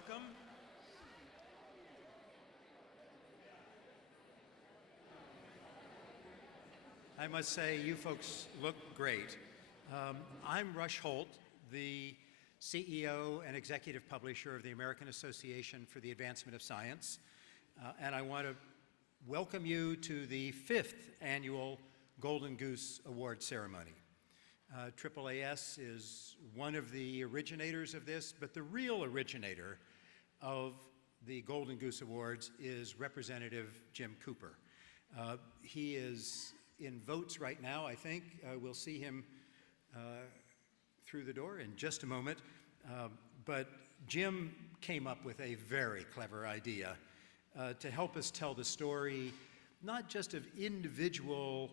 welcome. I must say, you folks look great. I'm Rush Holt, the CEO and executive publisher of the American Association for the Advancement of Science, and I want to welcome you to the 5th annual Golden Goose Award ceremony. AAAS is one of the originators of this, but the real originator of the Golden Goose Awards is Representative Jim Cooper. He is in votes right now, I think. We'll see him through the door in just a moment. But Jim came up with a very clever idea to help us tell the story, not just of individual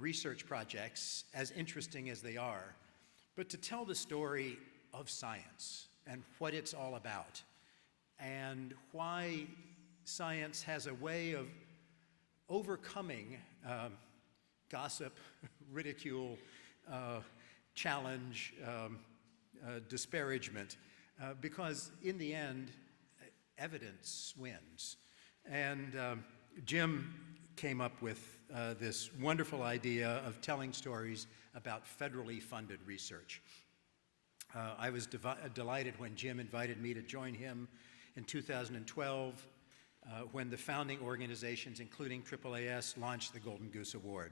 research projects, as interesting as they are, but to tell the story of science and what it's all about, and why science has a way of overcoming gossip, ridicule, challenge, disparagement, because in the end, evidence wins. And Jim came up with this wonderful idea of telling stories about federally funded research. I was delighted when Jim invited me to join him in 2012 when the founding organizations, including AAAS, launched the Golden Goose Award.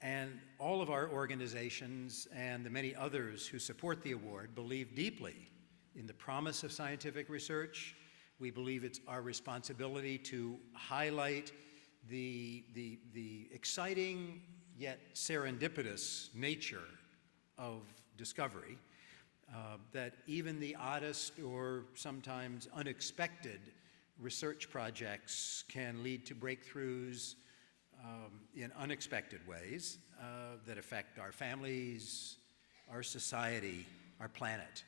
And all of our organizations and the many others who support the award believe deeply in the promise of scientific research. We believe it's our responsibility to highlight the exciting yet serendipitous nature of discovery, that even the oddest or sometimes unexpected research projects can lead to breakthroughs in unexpected ways that affect our families, our society, our planet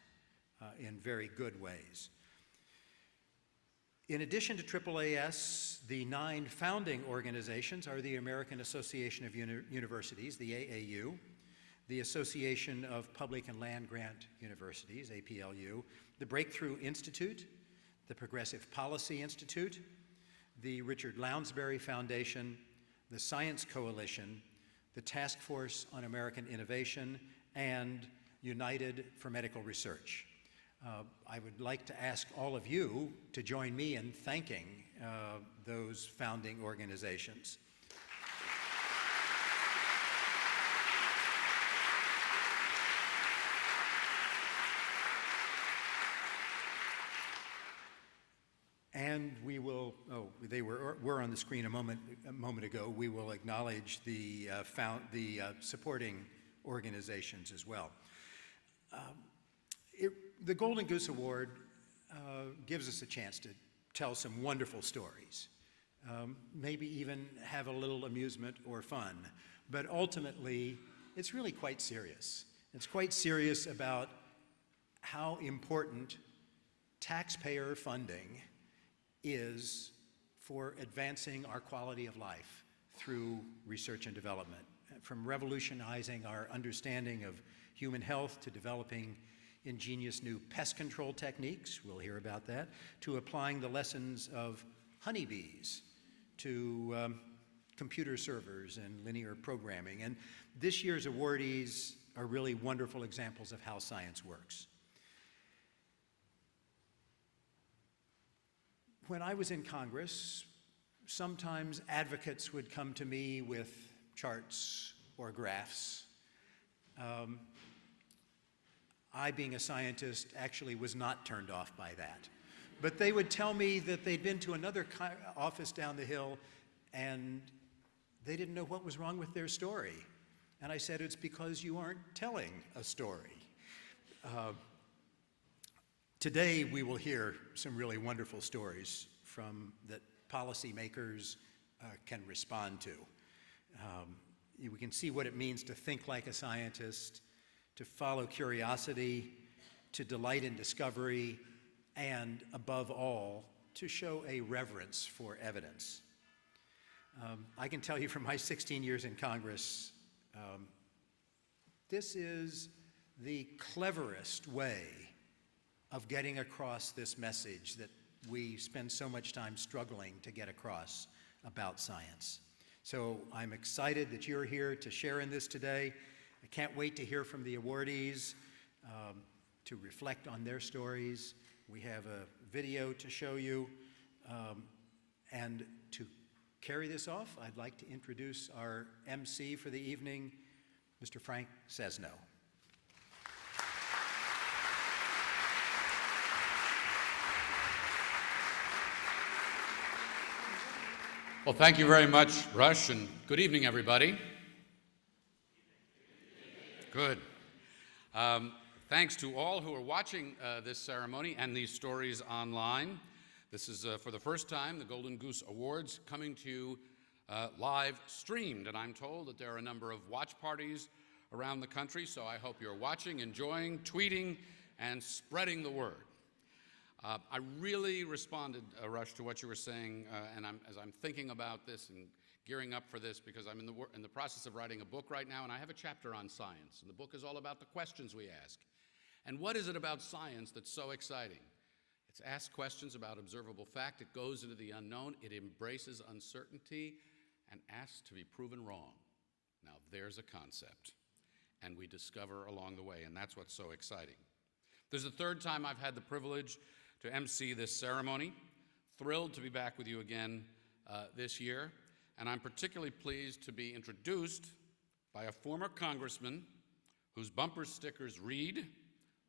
in very good ways. In addition to AAAS, the 9 founding organizations are the American Association of Universities, the AAU, the Association of Public and Land Grant Universities, APLU, the Breakthrough Institute, the Progressive Policy Institute, the Richard Lounsbury Foundation, the Science Coalition, the Task Force on American Innovation, and United for Medical Research. I would like to ask all of you to join me in thanking those founding organizations. And we will, they were on the screen a moment ago. We will acknowledge the supporting organizations as well. The Golden Goose Award gives us a chance to tell some wonderful stories, maybe even have a little amusement or fun, but ultimately, it's really quite serious. It's quite serious about how important taxpayer funding is for advancing our quality of life through research and development, from revolutionizing our understanding of human health to developing ingenious new pest control techniques, we'll hear about that, to applying the lessons of honeybees to computer servers and linear programming. And this year's awardees are really wonderful examples of how science works. When I was in Congress, sometimes advocates would come to me with charts or graphs. I, being a scientist, actually was not turned off by that. But they would tell me that they'd been to another office down the hill and they didn't know what was wrong with their story. And I said, it's because you aren't telling a story. Today, we will hear some really wonderful stories that policymakers can respond to. We can see what it means to think like a scientist, to follow curiosity, to delight in discovery, and above all, to show a reverence for evidence. I can tell you from my 16 years in Congress, this is the cleverest way of getting across this message that we spend so much time struggling to get across about science. So I'm excited that you're here to share in this today. I can't wait to hear from the awardees, to reflect on their stories. We have a video to show you. And to carry this off, I'd like to introduce our MC for the evening, Mr. Frank Sesno. Well, thank you very much, Rush, and good evening, everybody. Good. Thanks to all who are watching this ceremony and these stories online. This is, for the first time, the Golden Goose Awards coming to you live streamed, and I'm told that there are a number of watch parties around the country, so I hope you're watching, enjoying, tweeting, and spreading the word. I really responded, Rush, to what you were saying, and as I'm thinking about this and gearing up for this, because I'm in the process of writing a book right now, and I have a chapter on science, and the book is all about the questions we ask. And what is it about science that's so exciting? It's asked questions about observable fact, it goes into the unknown, it embraces uncertainty, and asks to be proven wrong. Now, there's a concept, and we discover along the way, and that's what's so exciting. This is the third time I've had the privilege to MC this ceremony. Thrilled to be back with you again this year, and I'm particularly pleased to be introduced by a former congressman whose bumper stickers read,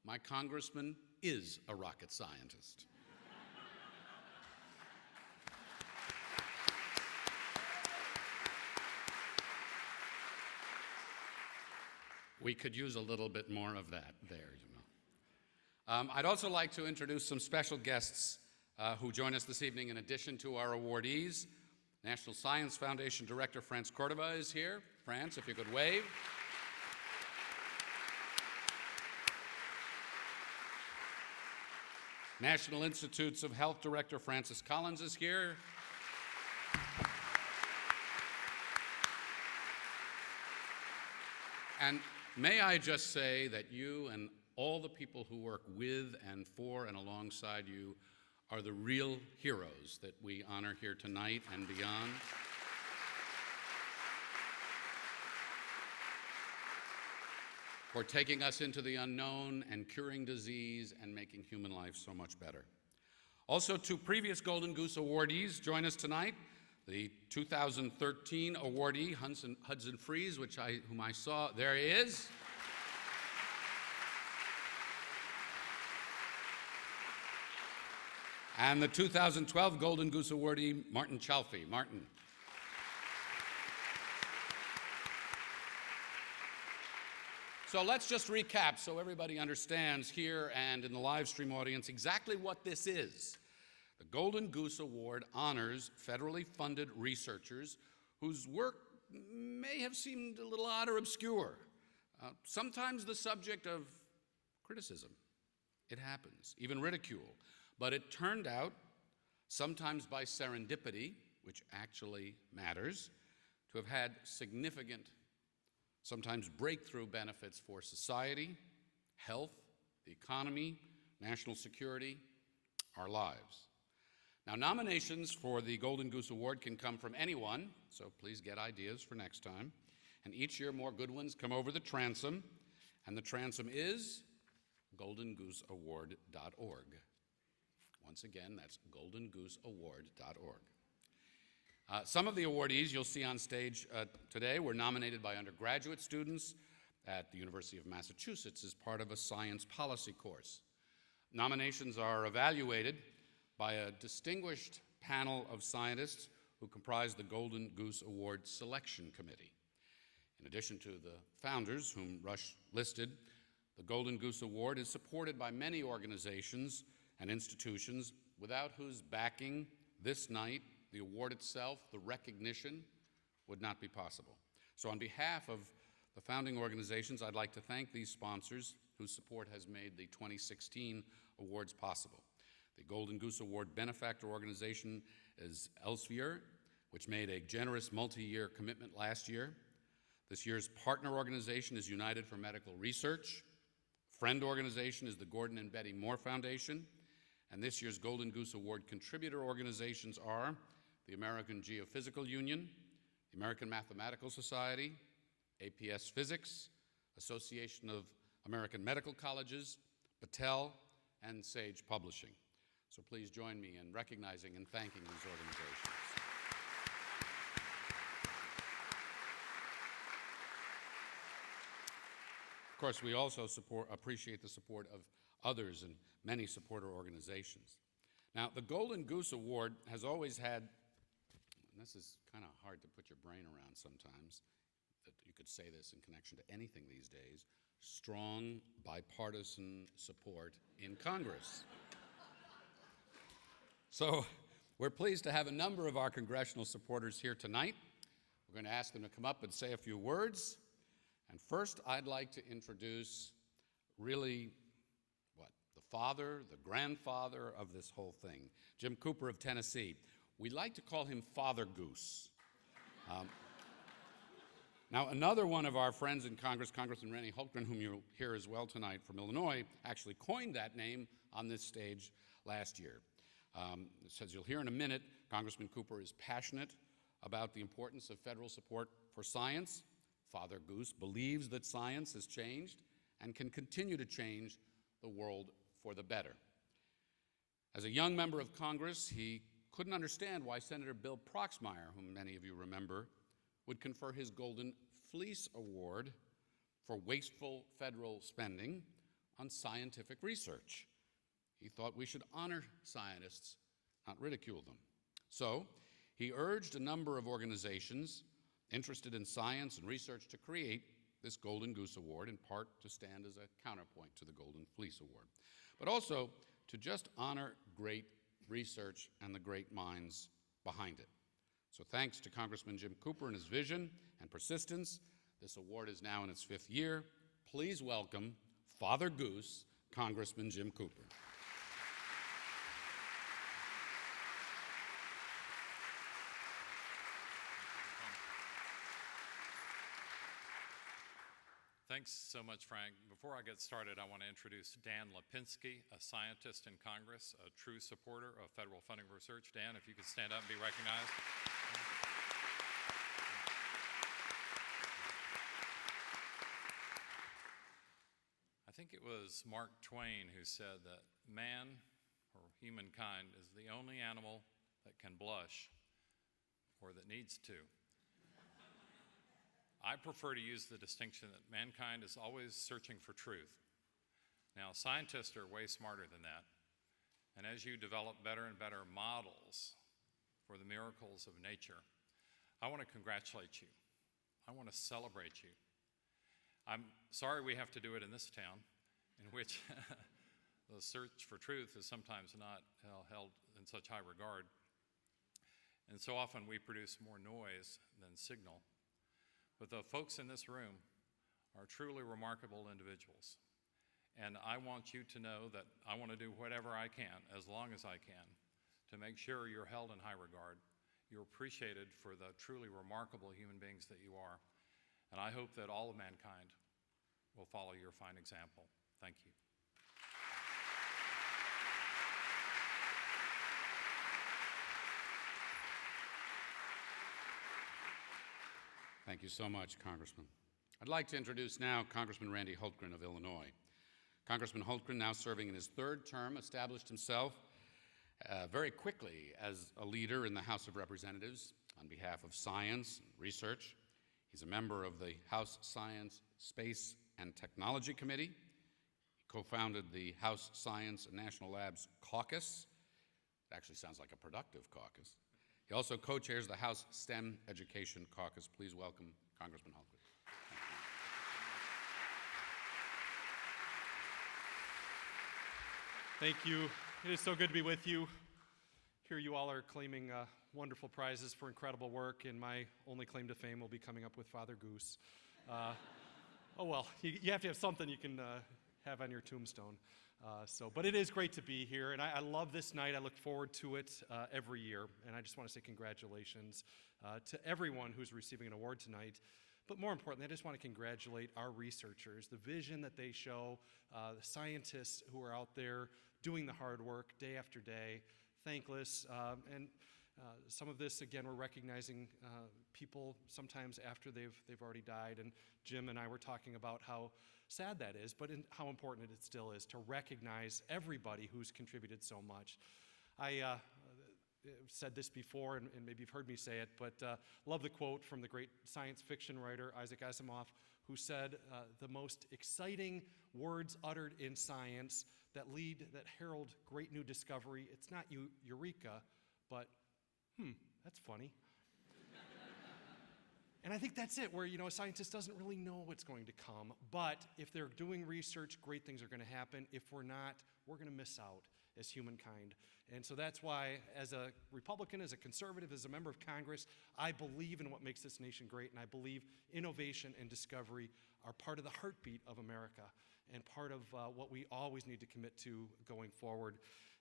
"My congressman is a rocket scientist." We could use a little bit more of that there, you know. I'd also like to introduce some special guests who join us this evening in addition to our awardees. National Science Foundation Director France Cordova is here. France, if you could wave. National Institutes of Health Director Francis Collins is here. And may I just say that you and all the people who work with and for and alongside you are the real heroes that we honor here tonight and beyond. For taking us into the unknown and curing disease and making human life so much better. Also, two previous Golden Goose awardees join us tonight. The 2013 awardee, Hudson Freeze, whom I saw, there he is. And the 2012 Golden Goose awardee, Martin Chalfie. Martin. So let's just recap so everybody understands here and in the live stream audience exactly what this is. The Golden Goose Award honors federally funded researchers whose work may have seemed a little odd or obscure, sometimes the subject of criticism. It happens, even ridicule. But it turned out, sometimes by serendipity, which actually matters, to have had significant, sometimes breakthrough benefits for society, health, the economy, national security, our lives. Now, nominations for the Golden Goose Award can come from anyone, so please get ideas for next time. And each year more good ones come over the transom, and the transom is goldengooseaward.org. Once again, that's goldengooseaward.org. Some of the awardees you'll see on stage today were nominated by undergraduate students at the University of Massachusetts as part of a science policy course. Nominations are evaluated by a distinguished panel of scientists who comprise the Golden Goose Award Selection Committee. In addition to the founders, whom Rush listed, the Golden Goose Award is supported by many organizations and institutions without whose backing this night, the award itself, the recognition, would not be possible. So on behalf of the founding organizations, I'd like to thank these sponsors whose support has made the 2016 awards possible. The Golden Goose Award benefactor organization is Elsevier, which made a generous multi-year commitment last year. This year's partner organization is United for Medical Research. friend organization is the Gordon and Betty Moore Foundation, and this year's Golden Goose Award contributor organizations are the American Geophysical Union, the American Mathematical Society, APS Physics, Association of American Medical Colleges, Battelle, and Sage Publishing. So please join me in recognizing and thanking these organizations. Of course, we also appreciate the support of others and many supporter organizations. Now, the Golden Goose Award has always had, and this is kind of hard to put your brain around sometimes, that you could say this in connection to anything these days, strong bipartisan support in Congress. So we're pleased to have a number of our congressional supporters here tonight. We're going to ask them to come up and say a few words. And first, I'd like to introduce really, the father, the grandfather of this whole thing, Jim Cooper of Tennessee. We like to call him Father Goose. Now, another one of our friends in Congress, Congressman Randy Hultgren, whom you'll hear as well tonight from Illinois, actually coined that name on this stage last year. As you'll hear in a minute, Congressman Cooper is passionate about the importance of federal support for science. Father Goose believes that science has changed and can continue to change the world for the better. As a young member of Congress, he couldn't understand why Senator Bill Proxmire, whom many of you remember, would confer his Golden Fleece Award for wasteful federal spending on scientific research. He thought we should honor scientists, not ridicule them. So he urged a number of organizations interested in science and research to create this Golden Goose Award, in part to stand as a counterpoint to the Golden Fleece Award, but also to just honor great research and the great minds behind it. So thanks to Congressman Jim Cooper and his vision and persistence, this award is now in its 5th year. Please welcome Father Goose, Congressman Jim Cooper. Thanks so much, Frank. Before I get started, I want to introduce Dan Lipinski, a scientist in Congress, a true supporter of federal funding research. Dan, if you could stand up and be recognized. I think it was Mark Twain who said that man, or humankind, is the only animal that can blush, or that needs to. I prefer to use the distinction that mankind is always searching for truth. Now, scientists are way smarter than that. And as you develop better and better models for the miracles of nature, I want to congratulate you. I want to celebrate you. I'm sorry we have to do it in this town, in which the search for truth is sometimes not held in such high regard. And so often we produce more noise than signal. But the folks in this room are truly remarkable individuals. And I want you to know that I want to do whatever I can, as long as I can, to make sure you're held in high regard. You're appreciated for the truly remarkable human beings that you are. And I hope that all of mankind will follow your fine example. Thank you. Thank you so much, Congressman. I'd like to introduce now Congressman Randy Hultgren of Illinois. Congressman Hultgren, now serving in his 3rd term, established himself very quickly as a leader in the House of Representatives on behalf of science and research. He's a member of the House Science, Space, and Technology Committee. He co-founded the House Science and National Labs Caucus. It actually sounds like a productive caucus. He also co-chairs the House STEM Education Caucus. Please welcome Congressman Hultgren. Thank you. It is so good to be with you. Here you all are claiming wonderful prizes for incredible work, and my only claim to fame will be coming up with Father Goose. Oh well, you have to have something you can have on your tombstone. But it is great to be here, and I love this night. I look forward to it every year, and I just want to say congratulations to everyone who's receiving an award tonight, But more importantly, I just want to congratulate our researchers, the vision that they show, the scientists who are out there doing the hard work day after day, thankless. And some of this, again, we're recognizing people sometimes after they've already died. And Jim and I were talking about how sad that is, but how important it still is to recognize everybody who's contributed so much. I said this before, and maybe you've heard me say it, but love the quote from the great science fiction writer Isaac Asimov, who said, the most exciting words uttered in science that herald great new discovery, it's not eureka, but, that's funny. And I think that's it, where, a scientist doesn't really know what's going to come, but if they're doing research, great things are going to happen. If we're not, we're going to miss out as humankind. And so that's why, as a Republican, as a conservative, as a member of Congress, I believe in what makes this nation great, and I believe innovation and discovery are part of the heartbeat of America and part of what we always need to commit to going forward.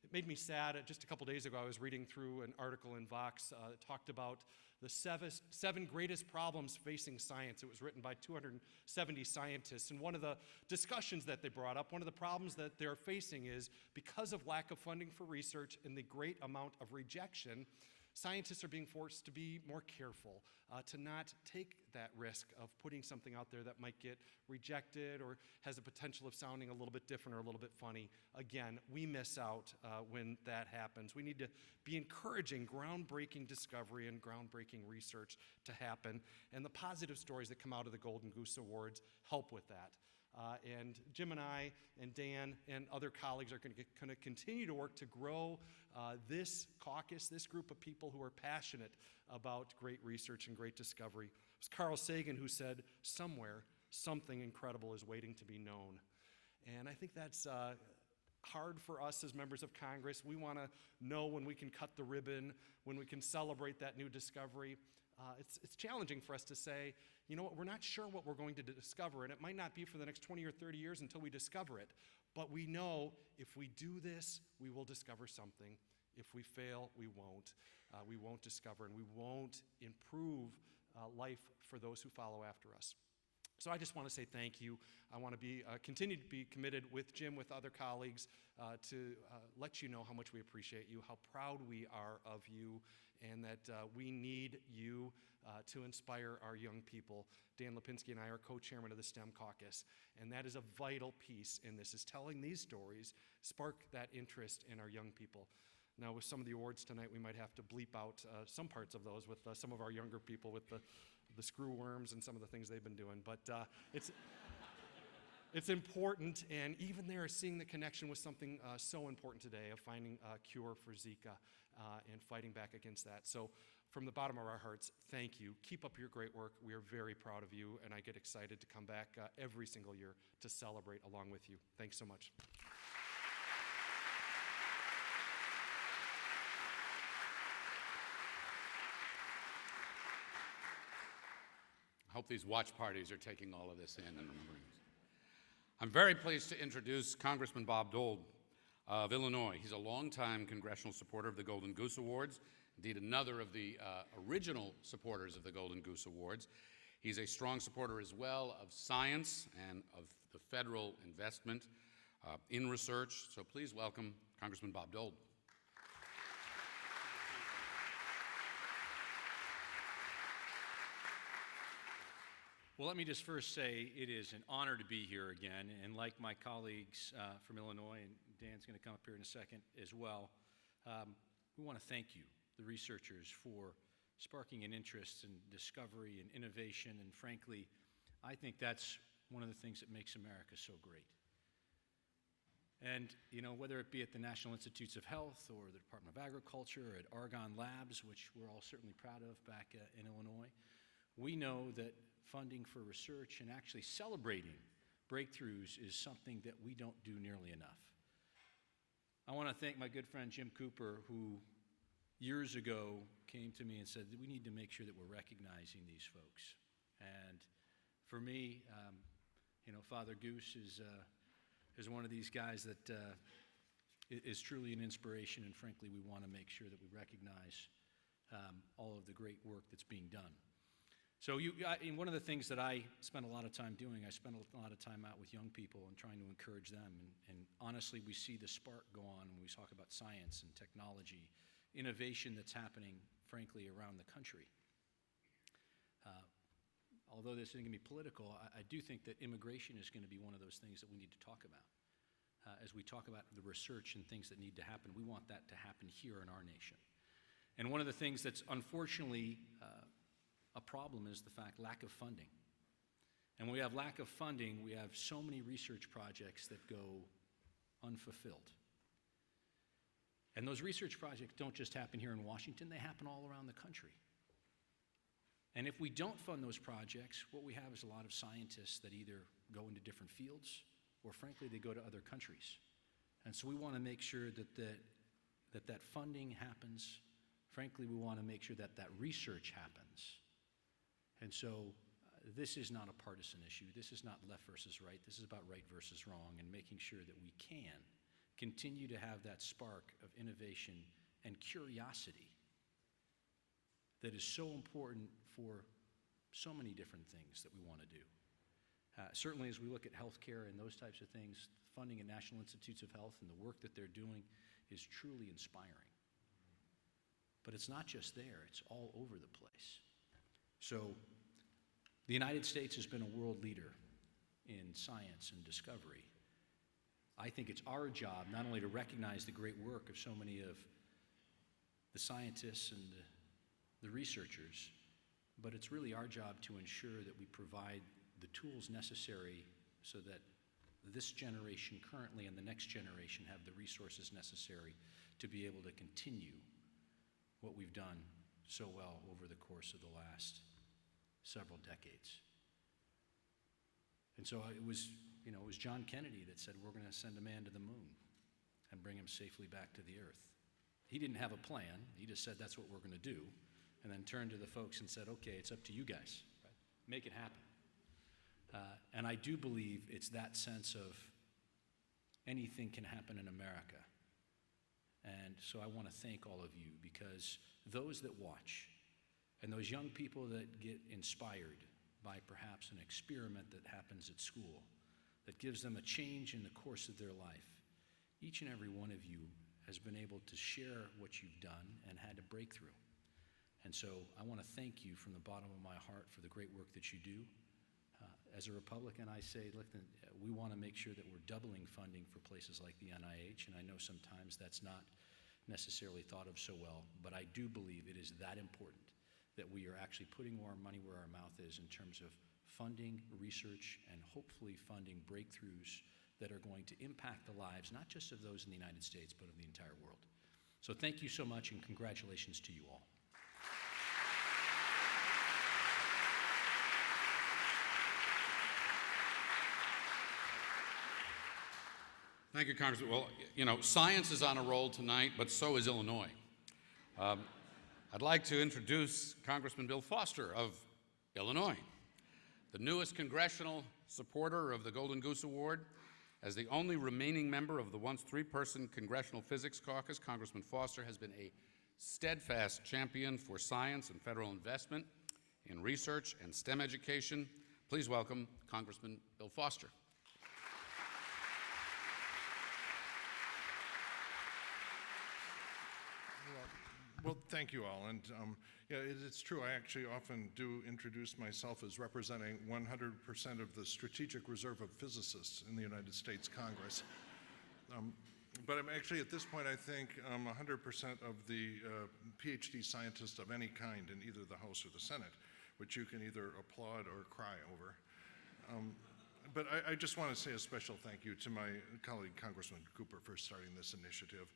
It made me sad. Just a couple days ago, I was reading through an article in Vox that talked about the seven greatest problems facing science. It was written by 270 scientists. And one of the discussions that they brought up, one of the problems that they're facing is because of lack of funding for research and the great amount of rejection, scientists are being forced to be more careful, to not take that risk of putting something out there that might get rejected or has a potential of sounding a little bit different or a little bit funny. Again, we miss out when that happens. We need to be encouraging groundbreaking discovery and groundbreaking research to happen, and the positive stories that come out of the Golden Goose Awards help with that. And Jim and I and Dan and other colleagues are going to continue to work to grow this caucus, this group of people who are passionate about great research and great discovery. It was Carl Sagan who said, "Somewhere, something incredible is waiting to be known." And I think that's hard for us as members of Congress. We want to know when we can cut the ribbon, when we can celebrate that new discovery. It's challenging for us to say, you know what, we're not sure what we're going to discover, and it might not be for the next 20 or 30 years until we discover it. But we know if we do this, we will discover something. If we fail, we won't. We won't discover, and we won't improve life for those who follow after us. So I just want to say thank you. I want to continue to be committed with Jim, with other colleagues, to let you know how much we appreciate you, how proud we are of you, and that we need you to inspire our young people. Dan Lipinski and I are co-chairman of the STEM caucus, and that is a vital piece in this, is telling these stories, spark that interest in our young people. Now, with some of the awards tonight, we might have to bleep out some parts of those with some of our younger people, with the screw worms and some of the things they've been doing. But it's important, and even they're seeing the connection with something so important today of finding a cure for Zika and fighting back against that. So from the bottom of our hearts, thank you. Keep up your great work. We are very proud of you, and I get excited to come back every single year to celebrate along with you. Thanks so much. I hope these watch parties are taking all of this in and remembering. I'm very pleased to introduce Congressman Bob Dole of Illinois. He's a longtime congressional supporter of the Golden Goose Awards, indeed another of the original supporters of the Golden Goose Awards. He's a strong supporter as well of science and of the federal investment in research. So please welcome Congressman Bob Dole. Well, let me just first say it is an honor to be here again, and like my colleagues from Illinois, and Dan's going to come up here in a second as well, we want to thank you, the researchers, for sparking an interest in discovery and innovation, and frankly, I think that's one of the things that makes America so great. And, whether it be at the National Institutes of Health or the Department of Agriculture, or at Argonne Labs, which we're all certainly proud of back in Illinois, we know that funding for research and actually celebrating breakthroughs is something that we don't do nearly enough. I want to thank my good friend Jim Cooper, who years ago came to me and said that we need to make sure that we're recognizing these folks. And for me, Father Goose is one of these guys that is truly an inspiration, and frankly, we want to make sure that we recognize all of the great work that's being done. So and one of the things that I spend a lot of time doing, I spend a lot of time out with young people and trying to encourage them. And honestly, we see the spark go on when we talk about science and technology, innovation that's happening, frankly, around the country. Although this isn't going to be political, I do think that immigration is going to be one of those things that we need to talk about. As we talk about the research and things that need to happen, we want that to happen here in our nation. And one of the things that's unfortunately a problem is the lack of funding. And when we have lack of funding, we have so many research projects that go unfulfilled. And those research projects don't just happen here in Washington, they happen all around the country. And if we don't fund those projects, what we have is a lot of scientists that either go into different fields or frankly, they go to other countries. And so we want to make sure that funding happens. Frankly, we want to make sure that research happens. And so this is not a partisan issue. This is not left versus right. This is about right versus wrong and making sure that we can continue to have that spark of innovation and curiosity that is so important for so many different things that we want to do. Certainly as we look at healthcare and those types of things, funding at National Institutes of Health and the work that they're doing is truly inspiring. But it's not just there, it's all over the place. So the United States has been a world leader in science and discovery. I think it's our job not only to recognize the great work of so many of the scientists and the researchers, but it's really our job to ensure that we provide the tools necessary so that this generation currently and the next generation have the resources necessary to be able to continue what we've done so well over the course of the last several decades. And so it was John Kennedy that said, we're going to send a man to the moon and bring him safely back to the earth. He didn't have a plan. He just said, that's what we're going to do, and then turned to the folks and said, okay, it's up to you guys. Right? Make it happen. And I do believe it's that sense of anything can happen in America. And so I want to thank all of you, because those that watch and those young people that get inspired by perhaps an experiment that happens at school that gives them a change in the course of their life, each and every one of you has been able to share what you've done and had a breakthrough. And so I want to thank you from the bottom of my heart for the great work that you do. As a Republican, I say, look, we want to make sure that we're doubling funding for places like the NIH, and I know sometimes that's not necessarily thought of so well, but I do believe it is that important that we are actually putting more money where our mouth is in terms of funding research and hopefully funding breakthroughs that are going to impact the lives, not just of those in the United States, but of the entire world. So thank you so much, and congratulations to you all. Thank you, Congressman. Well, science is on a roll tonight, but so is Illinois. I'd like to introduce Congressman Bill Foster of Illinois, the newest congressional supporter of the Golden Goose Award. As the only remaining member of the once three-person Congressional Physics Caucus, Congressman Foster has been a steadfast champion for science and federal investment in research and STEM education. Please welcome Congressman Bill Foster. Well, thank you all. And it's true, I actually often do introduce myself as representing 100% of the strategic reserve of physicists in the United States Congress. But I'm actually, at this point, I think 100% of the PhD scientists of any kind in either the House or the Senate, which you can either applaud or cry over. But I just want to say a special thank you to my colleague, Congressman Cooper, for starting this initiative.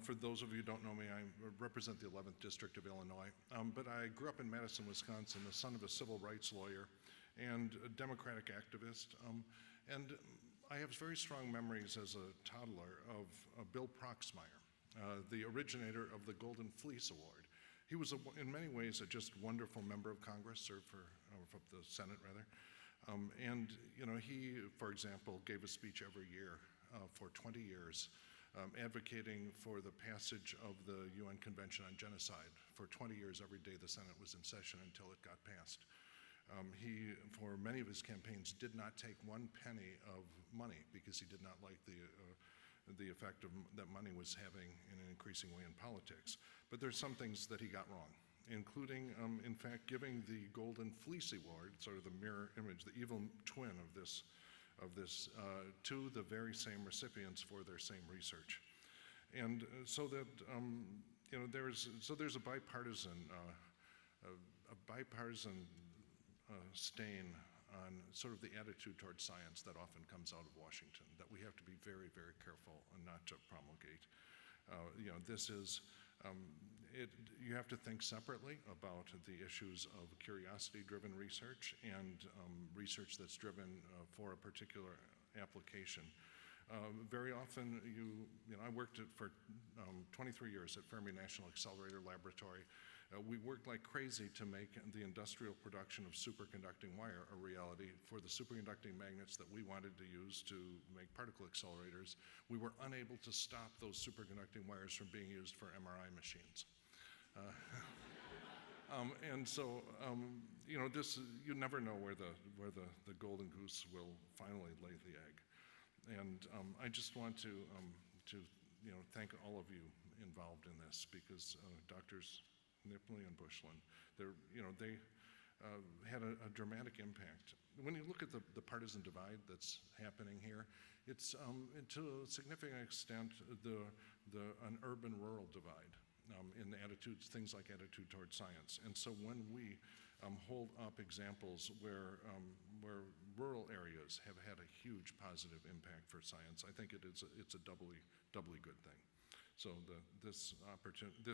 For those of you who don't know me, I represent the 11th District of Illinois, but I grew up in Madison, Wisconsin, the son of a civil rights lawyer and a Democratic activist. And I have very strong memories as a toddler of Bill Proxmire, the originator of the Golden Fleece Award. He was, in many ways, a just wonderful member of Congress, served for the Senate, rather. And he, for example, gave a speech every year for 20 years advocating for the passage of the UN Convention on Genocide. For 20 years, every day the Senate was in session until it got passed. He, for many of his campaigns, did not take one penny of money because he did not like the effect that money was having in an increasing way in politics. But there's some things that he got wrong, including, in fact, giving the Golden Fleece Award, sort of the mirror image, the evil twin of this, to the very same recipients for their same research. And so that, there's a bipartisan stain on sort of the attitude towards science that often comes out of Washington that we have to be very, very careful and not to promulgate. This is, you have to think separately about the issues of curiosity-driven research and research that's driven for a particular application. Very often, I worked for 23 years at Fermi National Accelerator Laboratory. We worked like crazy to make the industrial production of superconducting wire a reality for the superconducting magnets that we wanted to use to make particle accelerators. We were unable to stop those superconducting wires from being used for MRI machines. And so, you never know where the golden goose will finally lay the egg. And I just want to thank all of you involved in this because Drs. Nipley and Bushland, they had a dramatic impact. When you look at the partisan divide that's happening here, it's to a significant extent an urban-rural divide in attitudes, things like attitude towards science. And so when we hold up examples where rural areas have had a huge positive impact for science, I think it's a doubly good thing. So this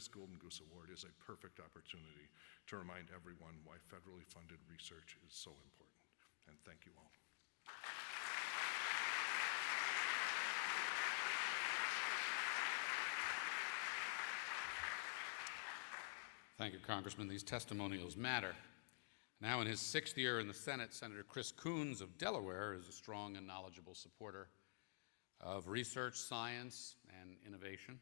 Golden Goose Award is a perfect opportunity to remind everyone why federally funded research is so important. And thank you all. Thank you, Congressman. These testimonials matter. Now in his 6th year in the Senate, Senator Chris Coons of Delaware is a strong and knowledgeable supporter of research, science, and innovation.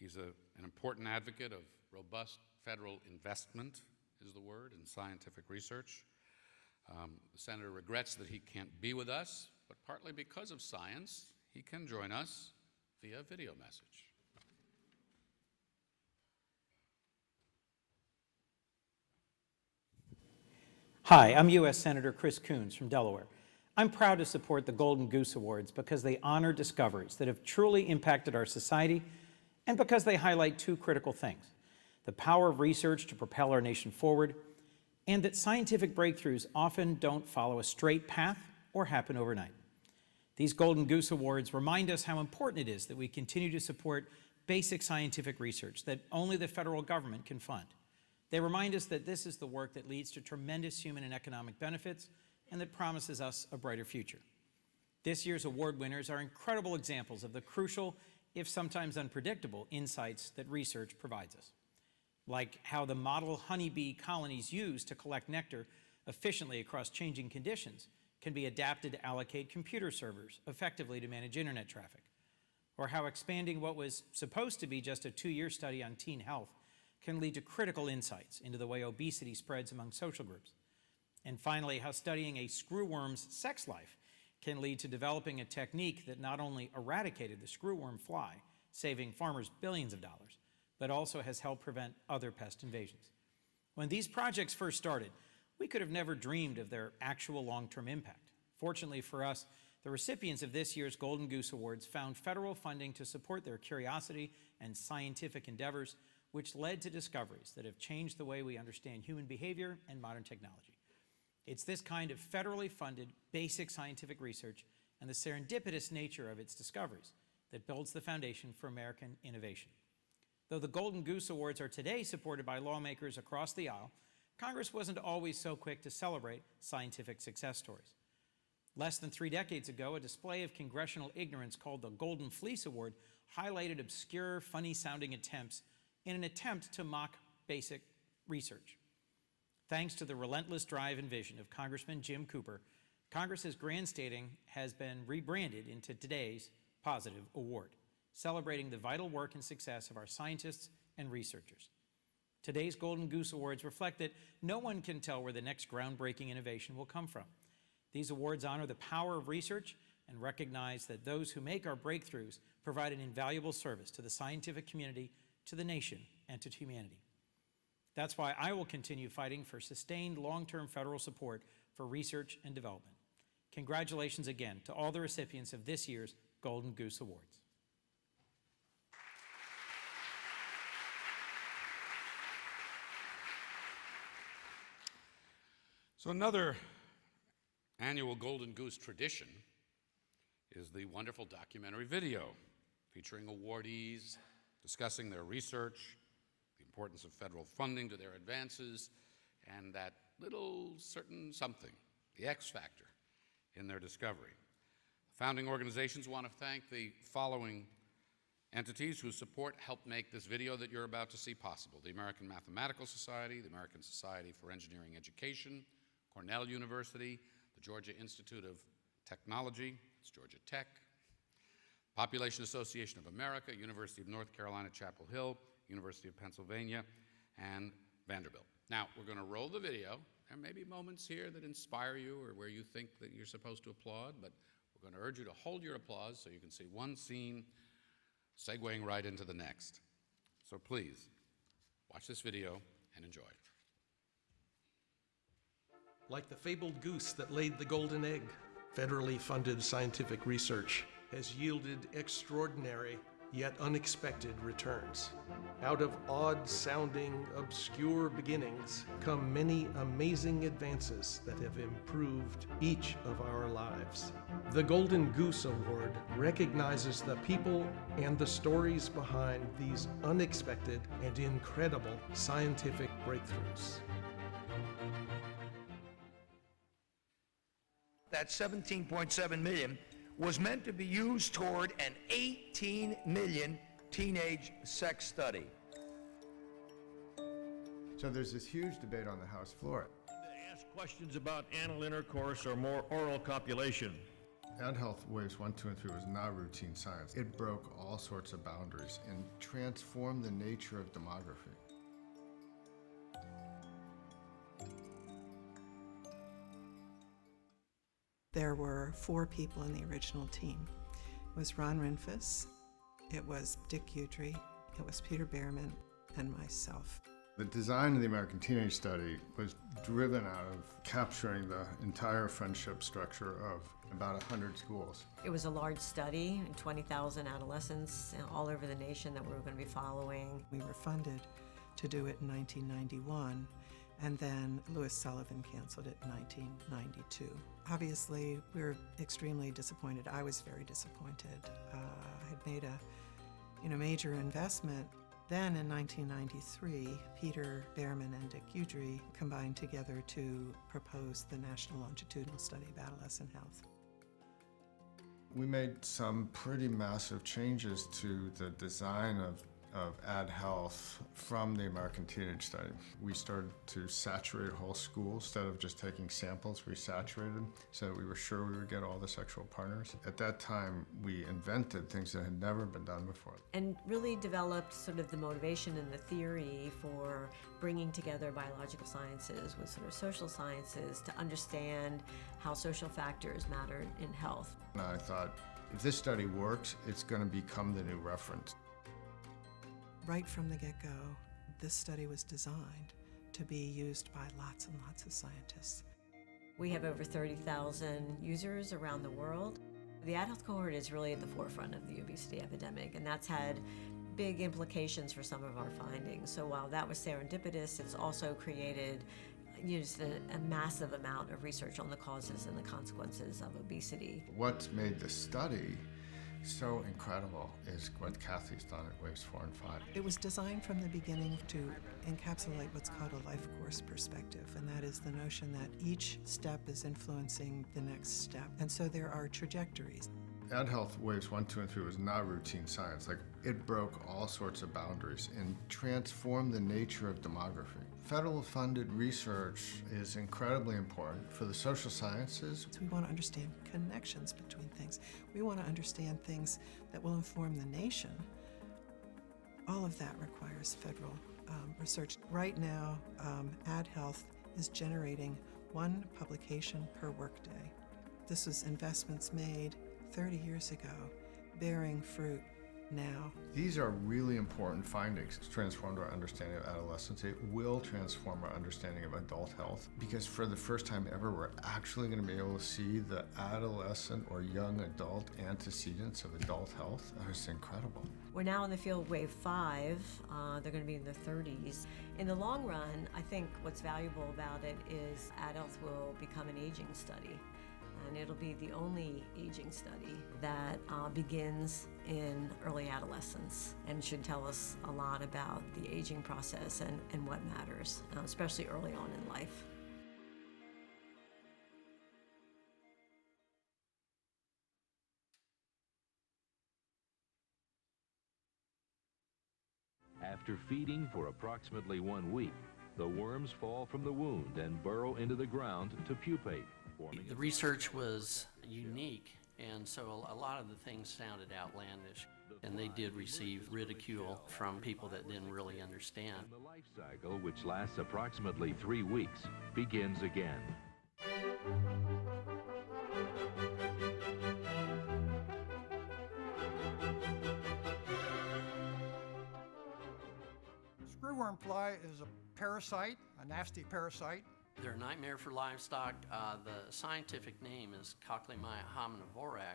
He's an important advocate of robust federal investment, is the word, in scientific research. The senator regrets that he can't be with us, but partly because of science, he can join us via video message. Hi, I'm U.S. Senator Chris Coons from Delaware. I'm proud to support the Golden Goose Awards because they honor discoveries that have truly impacted our society and because they highlight two critical things: the power of research to propel our nation forward, and that scientific breakthroughs often don't follow a straight path or happen overnight. These Golden Goose Awards remind us how important it is that we continue to support basic scientific research that only the federal government can fund. They remind us that this is the work that leads to tremendous human and economic benefits and that promises us a brighter future. This year's award winners are incredible examples of the crucial, if sometimes unpredictable, insights that research provides us, like how the model honeybee colonies used to collect nectar efficiently across changing conditions can be adapted to allocate computer servers effectively to manage internet traffic, or how expanding what was supposed to be just a 2-year study on teen health can lead to critical insights into the way obesity spreads among social groups. And finally, how studying a screwworm's sex life can lead to developing a technique that not only eradicated the screwworm fly, saving farmers billions of dollars, but also has helped prevent other pest invasions. When these projects first started, we could have never dreamed of their actual long-term impact. Fortunately for us, the recipients of this year's Golden Goose Awards found federal funding to support their curiosity and scientific endeavors, which led to discoveries that have changed the way we understand human behavior and modern technology. It's this kind of federally funded basic scientific research and the serendipitous nature of its discoveries that builds the foundation for American innovation. Though the Golden Goose Awards are today supported by lawmakers across the aisle, Congress wasn't always so quick to celebrate scientific success stories. Less than 3 decades ago, a display of congressional ignorance called the Golden Fleece Award highlighted obscure, funny-sounding attempts in an attempt to mock basic research. Thanks to the relentless drive and vision of Congressman Jim Cooper, Congress's grandstanding has been rebranded into today's Positive Award. celebrating the vital work and success of our scientists and researchers. Today's Golden Goose Awards reflect that no one can tell where the next groundbreaking innovation will come from. These awards honor the power of research and recognize that those who make our breakthroughs provide an invaluable service to the scientific community, to the nation, and to humanity. That's why I will continue fighting for sustained long-term federal support for research and development. Congratulations again to all the recipients of this year's Golden Goose Awards. So another annual Golden Goose tradition is the wonderful documentary video featuring awardees discussing their research, the importance of federal funding to their advances, and that little certain something, the X factor, in their discovery. Founding organizations want to thank the following entities whose support helped make this video that you're about to see possible: the American Mathematical Society, the American Society for Engineering Education, Cornell University, the Georgia Institute of Technology, it's Georgia Tech, Population Association of America, University of North Carolina, Chapel Hill, University of Pennsylvania, and Vanderbilt. Now, we're going to roll the video. There may be moments here that inspire you or where you think that you're supposed to applaud, but we're going to urge you to hold your applause so you can see one scene segueing right into the next. So please, watch this video and enjoy. Like the fabled goose that laid the golden egg, federally funded scientific research has yielded extraordinary yet unexpected returns. Out of odd-sounding, obscure beginnings come many amazing advances that have improved each of our lives. The Golden Goose Award recognizes the people and the stories behind these unexpected and incredible scientific breakthroughs. That 17.7 million was meant to be used toward an 18 million teenage sex study. So there's this huge debate on the House floor. Ask questions about anal intercourse or more oral copulation. AdHealth Waves 1, 2, and 3 was not routine science. It broke all sorts of boundaries and transformed the nature of demography. There were 4 people in the original team. It was Ron Renfus, it was Dick Udry, it was Peter Behrman, and myself. The design of the American Teenage Study was driven out of capturing the entire friendship structure of about 100 schools. It was a large study, 20,000 adolescents all over the nation that we were going to be following. We were funded to do it in 1991, and then Louis Sullivan canceled it in 1992. Obviously, we were extremely disappointed. I was very disappointed. I had made a major investment. Then in 1993, Peter Behrman and Dick Udry combined together to propose the National Longitudinal Study of Adolescent Health. We made some pretty massive changes to the design of AdHealth from the American Teenage Study. We started to saturate whole schools. Instead of just taking samples, we saturated so that we were sure we would get all the sexual partners. At that time, we invented things that had never been done before. And really developed sort of the motivation and the theory for bringing together biological sciences with sort of social sciences to understand how social factors matter in health. And I thought, if this study works, it's going to become the new reference. Right from the get-go, this study was designed to be used by lots and lots of scientists. We have over 30,000 users around the world. The AdHealth cohort is really at the forefront of the obesity epidemic, and that's had big implications for some of our findings. So while that was serendipitous, it's also created just a massive amount of research on the causes and the consequences of obesity. What's made the study so incredible is what Kathy's done at Waves 4 and 5. It was designed from the beginning to encapsulate what's called a life course perspective, and that is the notion that each step is influencing the next step. And so there are trajectories. Ad Health Waves 1, 2, and 3 was not routine science. Like, it broke all sorts of boundaries and transformed the nature of demography. Federal funded research is incredibly important for the social sciences. So we want to understand connections between things. We want to understand things that will inform the nation. All of that requires federal research. Right now, Ad Health is generating 1 publication per workday. This was investments made 30 years ago, bearing fruit now. These are really important findings. It's transformed our understanding of adolescence. It will transform our understanding of adult health, because for the first time ever, we're actually going to be able to see the adolescent or young adult antecedents of adult health. It's incredible. We're now in the field wave 5. They're going to be in their 30s. In the long run, I think what's valuable about it is Ad Health will become an aging study. And it'll be the only aging study that begins in early adolescence and should tell us a lot about the aging process and what matters, especially early on in life. After feeding for approximately 1 week, the worms fall from the wound and burrow into the ground to pupate. The research was unique, and so a lot of the things sounded outlandish, and they did receive ridicule from people that didn't really understand. The life cycle, which lasts approximately 3 weeks, begins again. Screwworm fly is a parasite, a nasty parasite. They're a nightmare for livestock. The scientific name is Cochlearia hominivora,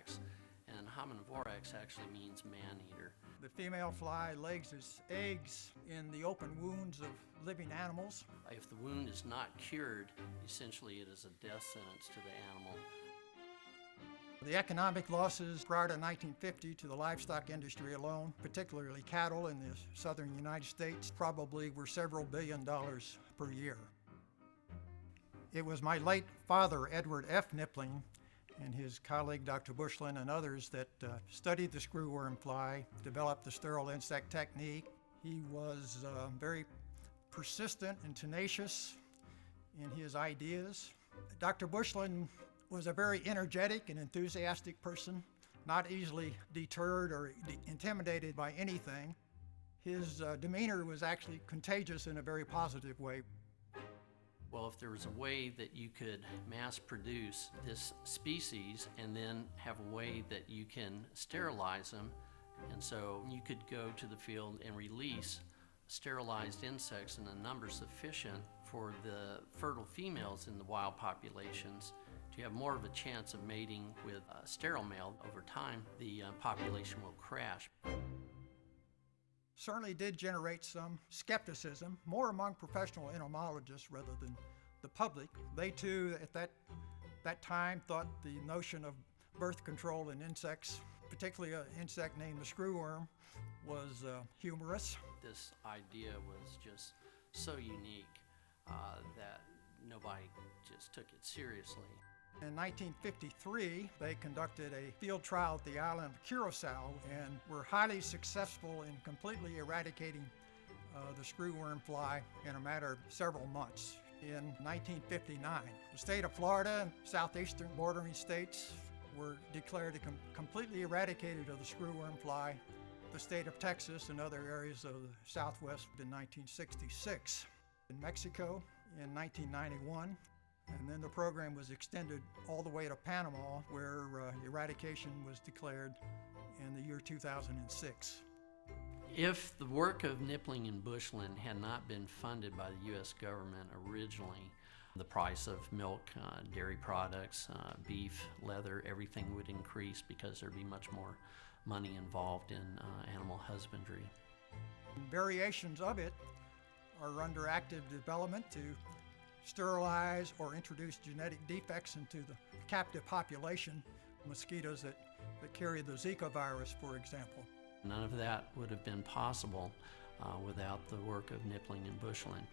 and hominivora actually means man-eater. The female fly lays its eggs in the open wounds of living animals. If the wound is not cured, essentially it is a death sentence to the animal. The economic losses prior to 1950 to the livestock industry alone, particularly cattle in the southern United States, probably were several $1 billion per year. It was my late father, Edward F. Knipling, and his colleague, Dr. Bushlin, and others that studied the screwworm fly, developed the sterile insect technique. He was very persistent and tenacious in his ideas. Dr. Bushlin was a very energetic and enthusiastic person, not easily deterred or intimidated by anything. His demeanor was actually contagious in a very positive way. Well, if there was a way that you could mass produce this species and then have a way that you can sterilize them, and so you could go to the field and release sterilized insects in a number sufficient for the fertile females in the wild populations to have more of a chance of mating with a sterile male, over time the population will crash. Certainly did generate some skepticism, more among professional entomologists rather than the public. They too, at that time, thought the notion of birth control in insects, particularly an insect named the screwworm, was humorous. This idea was just so unique that nobody just took it seriously. In 1953, they conducted a field trial at the island of Curacao and were highly successful in completely eradicating the screwworm fly in a matter of several months. In 1959, the state of Florida and southeastern bordering states were declared completely eradicated of the screwworm fly. The state of Texas and other areas of the Southwest in 1966. In Mexico in 1991. And then the program was extended all the way to Panama, where eradication was declared in the year 2006. If the work of Knipling and Bushlin had not been funded by the U.S. government originally, the price of milk, dairy products, beef, leather, everything would increase because there'd be much more money involved in animal husbandry. Variations of it are under active development to sterilize or introduce genetic defects into the captive population, mosquitoes that carry the Zika virus, for example. None of that would have been possible without the work of Knipling and Bushlin.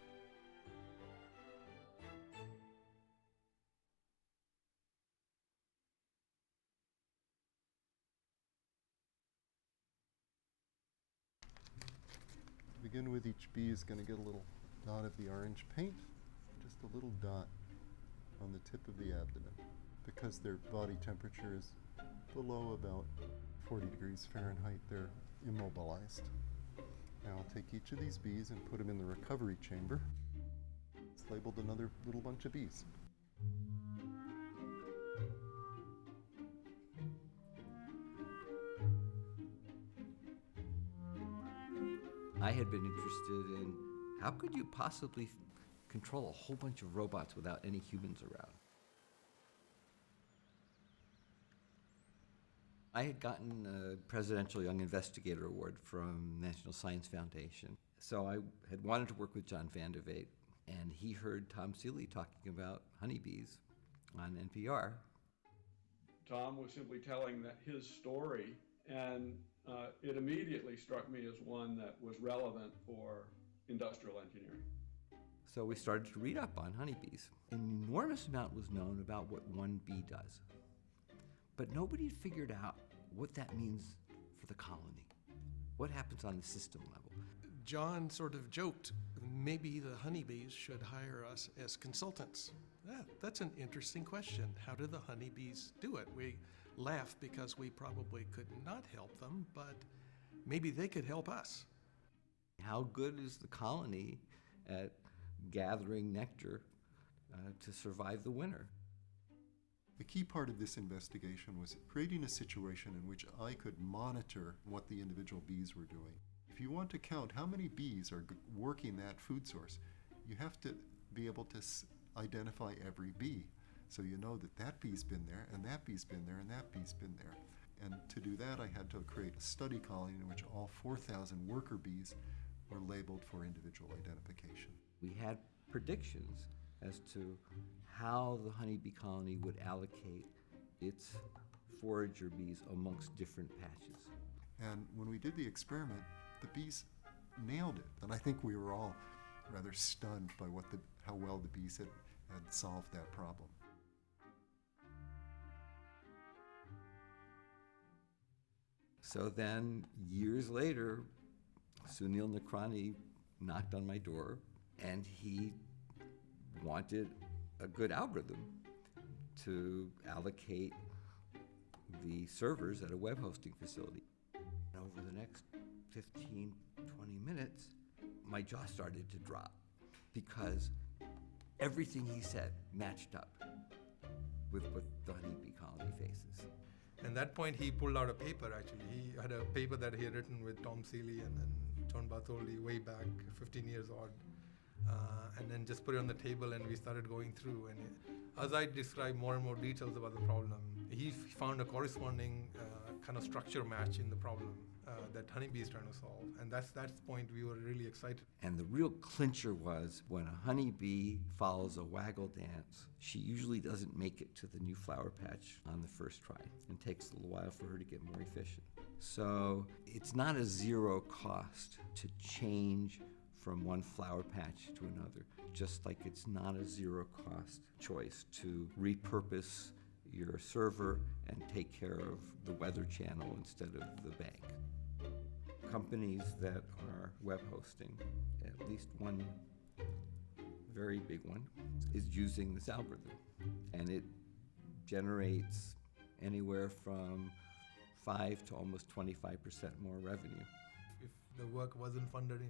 begin with, each bee is going to get a little dot of the orange paint, just a little dot on the tip of the abdomen. Because their body temperature is below about 40 degrees Fahrenheit, they're immobilized. Now I'll take each of these bees and put them in the recovery chamber. It's labeled another little bunch of bees. I had been interested in how could you possibly control a whole bunch of robots without any humans around? I had gotten a Presidential Young Investigator Award from National Science Foundation. So I had wanted to work with John Van de Veit, and he heard Tom Seeley talking about honeybees on NPR. Tom was simply telling his story, and it immediately struck me as one that was relevant for industrial engineering. So we started to read up on honeybees. An enormous amount was known about what one bee does, but nobody had figured out what that means for the colony. What happens on the system level? John sort of joked, maybe the honeybees should hire us as consultants. That's an interesting question. How do the honeybees do it? We laugh because we probably could not help them, but maybe they could help us. How good is the colony at gathering nectar to survive the winter? The key part of this investigation was creating a situation in which I could monitor what the individual bees were doing. If you want to count how many bees are working that food source, you have to be able to identify every bee. So you know that that bee's been there, and that bee's been there, and that bee's been there. And to do that, I had to create a study colony in which all 4,000 worker bees were labeled for individual identification. We had predictions as to how the honeybee colony would allocate its forager bees amongst different patches. And when we did the experiment, the bees nailed it. And I think we were all rather stunned by how well the bees had solved that problem. So then, years later, Sunil Nakrani knocked on my door, and he wanted a good algorithm to allocate the servers at a web hosting facility. And over the next 15, 20 minutes, my jaw started to drop because everything he said matched up with what the honeybee colony faces. At that point, he pulled out a paper, actually. He had a paper that he had written with Tom Seeley and John Bartholdi way back, 15 years odd. And then just put it on the table, and we started going through. And as I described more and more details about the problem, he found a corresponding kind of structure match in the problem that honeybee is trying to solve. And that's the point we were really excited. And the real clincher was when a honeybee follows a waggle dance, she usually doesn't make it to the new flower patch on the first try. It takes a little while for her to get more efficient. So it's not a zero cost to change from one flower patch to another, just like it's not a zero cost choice to repurpose your server and take care of the weather channel instead of the bank. Companies that are web hosting, at least one very big one, is using this algorithm, and it generates anywhere from 5 to almost 25% more revenue. If the work wasn't funded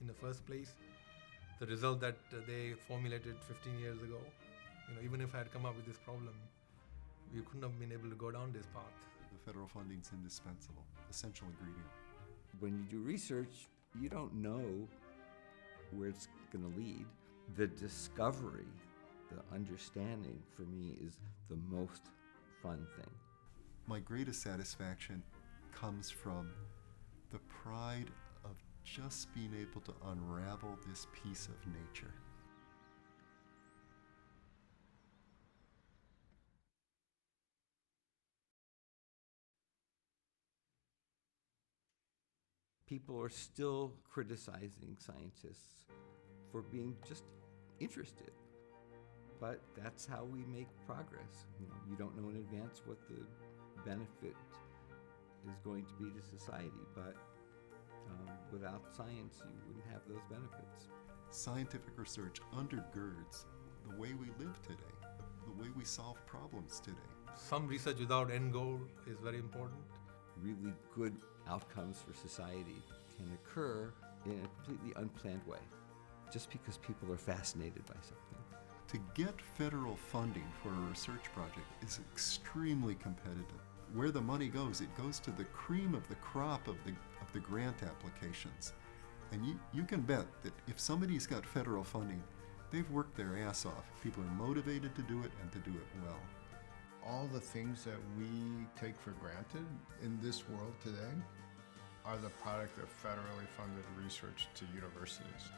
in the first place, the result that they formulated 15 years ago, even if I had come up with this problem, we couldn't have been able to go down this path. The federal funding is indispensable, essential ingredient. When you do research, you don't know where it's going to lead. The discovery, the understanding for me is the most fun thing. My greatest satisfaction comes from the pride of just being able to unravel this piece of nature. People are still criticizing scientists for being just interested. But that's how we make progress. You don't know in advance what the benefit is going to be to society, but Without science, you wouldn't have those benefits. Scientific research undergirds the way we live today, the way we solve problems today. Some research without end goal is very important. Really good outcomes for society can occur in a completely unplanned way, just because people are fascinated by something. To get federal funding for a research project is extremely competitive. Where the money goes, it goes to the cream of the crop of the grant applications. And you can bet that if somebody's got federal funding, they've worked their ass off. People are motivated to do it and to do it well. All the things that we take for granted in this world today are the product of federally funded research to universities.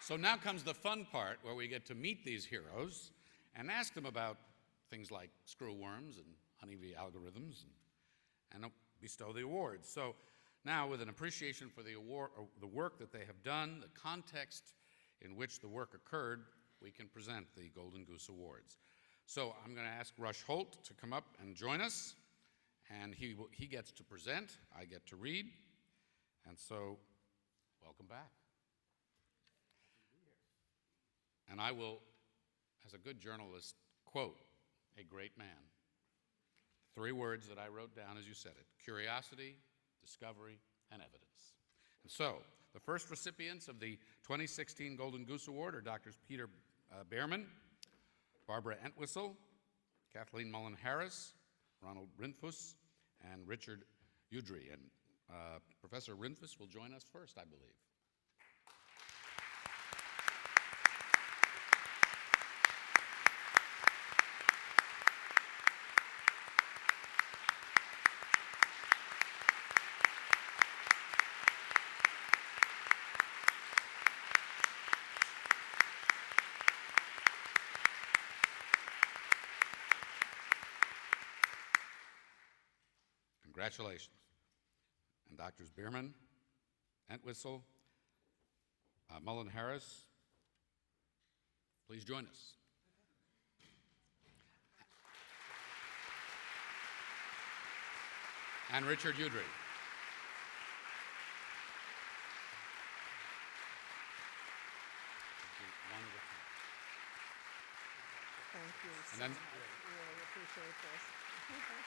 So now comes the fun part where we get to meet these heroes and ask them about things like screwworms and honeybee algorithms and bestow the awards. So now, with an appreciation for the work that they have done, the context in which the work occurred, we can present the Golden Goose Awards. So I'm going to ask Rush Holt to come up and join us, and he gets to present, I get to read, and so welcome back. And I will, as a good journalist, quote a great man. 3 words that I wrote down as you said it: curiosity, discovery, and evidence. And so, the first recipients of the 2016 Golden Goose Award are Drs. Peter Behrman, Barbara Entwistle, Kathleen Mullen-Harris, Ronald Rinfus, and Richard Udry. And Professor Rinfus will join us first, I believe. Congratulations. And Drs. Behrman, Entwistle, Mullen-Harris, please join us. And Richard Udry. Thank you so And then- much. We really appreciate this. Thank you so much.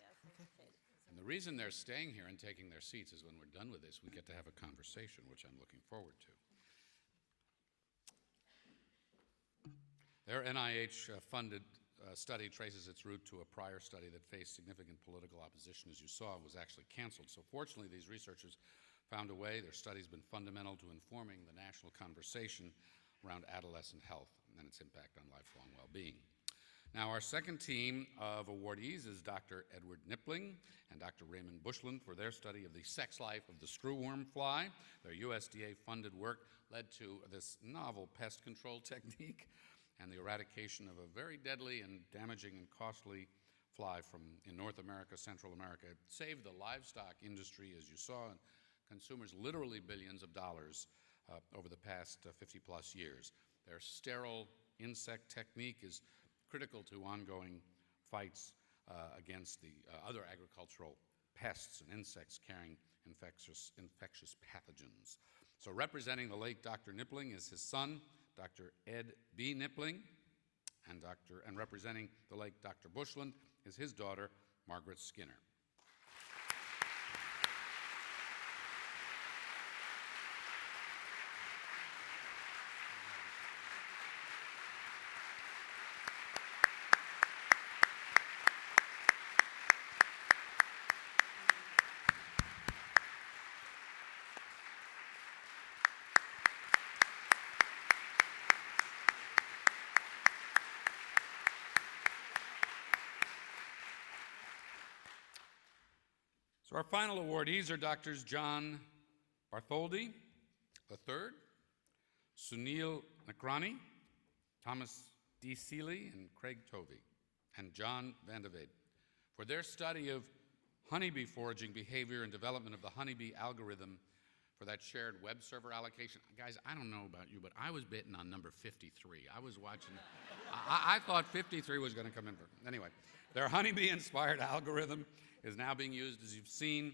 Yes, appreciate it. And the reason they're staying here and taking their seats is when we're done with this, we get to have a conversation, which I'm looking forward to. Their NIH-funded study traces its root to a prior study that faced significant political opposition, as you saw, and was actually canceled. So fortunately, these researchers found a way. Their study's been fundamental to informing the national conversation around adolescent health and its impact on lifelong well-being. Now, our second team of awardees is Dr. Edward Nippling and Dr. Raymond Bushland for their study of the sex life of the screwworm fly. Their USDA-funded work led to this novel pest control technique and the eradication of a very deadly and damaging and costly fly in North America, Central America. It saved the livestock industry, as you saw, and consumers literally billions of dollars over the past 50-plus years. Their sterile insect technique is critical to ongoing fights against the other agricultural pests and insects carrying infectious pathogens. So representing the late Dr. Nippling is his son, Dr. Ed B. Nippling, and representing the late Dr. Bushland is his daughter, Margaret Skinner. Our final awardees are Doctors John Bartholdi III, Sunil Nakrani, Thomas D. Seeley, and Craig Tovey, and John Vandevelde for their study of honeybee foraging behavior and development of the honeybee algorithm for that shared web server allocation. Guys, I don't know about you, but I was bitten on number 53. I was watching. I thought 53 was going to come in. Anyway, their honeybee-inspired algorithm is now being used, as you've seen,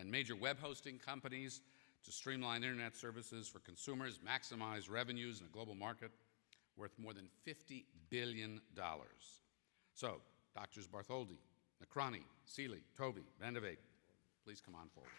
in major web hosting companies to streamline internet services for consumers, maximize revenues in a global market worth more than $50 billion. So, Doctors Bartholdi, Nakrani, Seeley, Tovey, Vandevelde, please come on forward.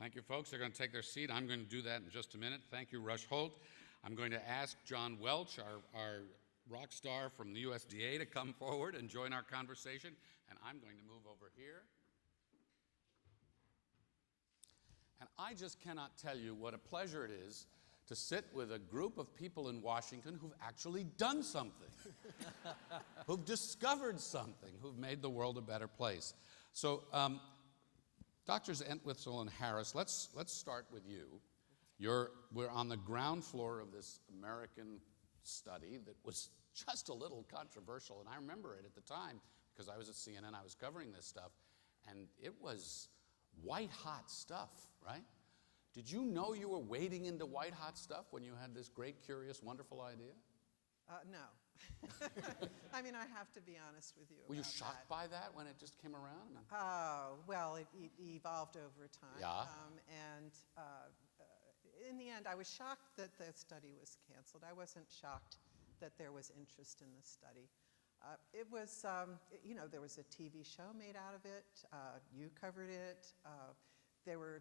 Thank you, folks. They're going to take their seat. I'm going to do that in just a minute. Thank you, Rush Holt. I'm going to ask John Welch, our rock star from the USDA, to come forward and join our conversation. And I'm going to move over here. And I just cannot tell you what a pleasure it is to sit with a group of people in Washington who've actually done something, who've discovered something, who've made the world a better place. So, Doctors Entwistle and Harris, let's start with you. We're on the ground floor of this American study that was just a little controversial, and I remember it at the time because I was at CNN, I was covering this stuff, and it was white-hot stuff, right? Did you know you were wading into white-hot stuff when you had this great, curious, wonderful idea? No. I mean, I have to be honest with you. Were you shocked by that when it just came around? Well, it evolved over time. Yeah. In the end, I was shocked that the study was canceled. I wasn't shocked that there was interest in the study. It was, there was a TV show made out of it. You covered it. There were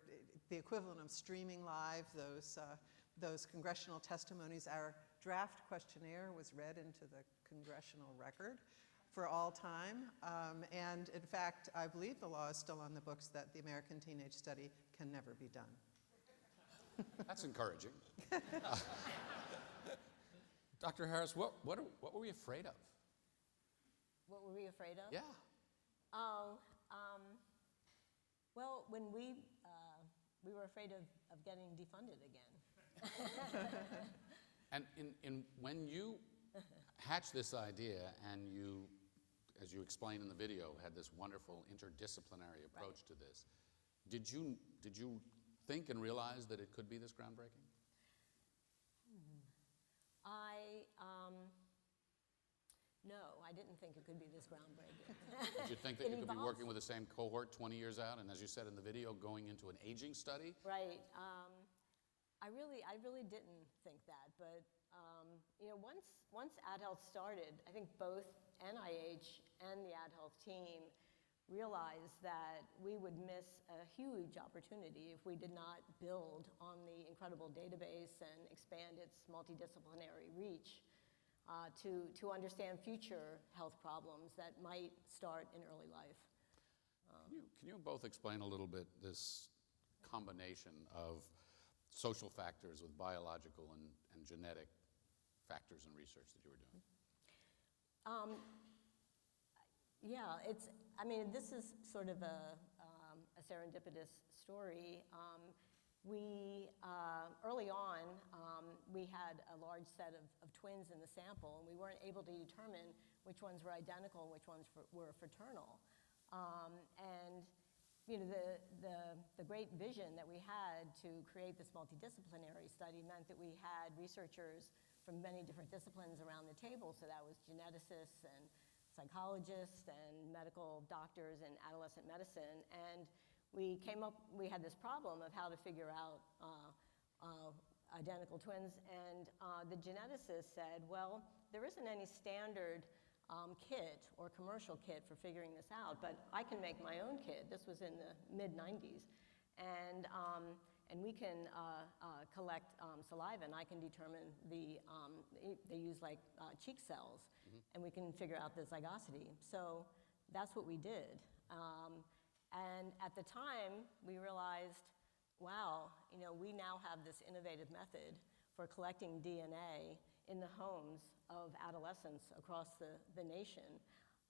the equivalent of streaming live those congressional testimonies. Our draft questionnaire was read into the congressional record for all time. And in fact, I believe the law is still on the books that the American Teenage Study can never be done. That's encouraging. Dr. Harris, what were we afraid of? What were we afraid of? Yeah. Well, when we were afraid of getting defunded again. And when you hatched this idea and you, as you explained in the video, had this wonderful interdisciplinary approach to this, did you think and realize that it could be this groundbreaking? No, I didn't think it could be this groundbreaking. Did you think that you could be working with the same cohort 20 years out, and as you said in the video, going into an aging study? Right. I really didn't think that, but once AdHealth started, I think both NIH and the AdHealth team realized that we would miss a huge opportunity if we did not build on the incredible database and expand its multidisciplinary reach to understand future health problems that might start in early life. Can you both explain a little bit this combination of social factors with biological and genetic factors and research that you were doing? This is sort of a serendipitous story. Early on, we had a large set of twins in the sample, and we weren't able to determine which ones were identical and which ones were fraternal. And you know, the great vision that we had to create this multidisciplinary study meant that we had researchers from many different disciplines around the table. So that was geneticists and psychologists and medical doctors in adolescent medicine. And we had this problem of how to figure out identical twins. And the geneticist said, well, there isn't any standard kit or commercial kit for figuring this out, but I can make my own kit. This was in the mid-90s. And we can collect saliva, and I can determine they use like cheek cells, and we can figure out the zygosity. So that's what we did. And at the time, we realized, wow, you know, we now have this innovative method for collecting DNA in the homes of adolescents across the nation.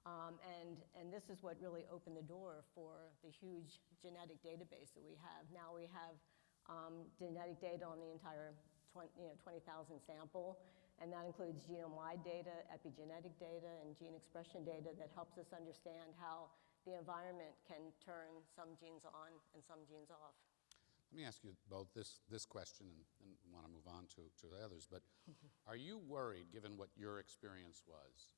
And this is what really opened the door for the huge genetic database that we have. Now we have genetic data on the entire 20,000 sample, and that includes genome-wide data, epigenetic data, and gene expression data that helps us understand how the environment can turn some genes on and some genes off. Let me ask you both this question, and want to move on to the others, but are you worried, given what your experience was,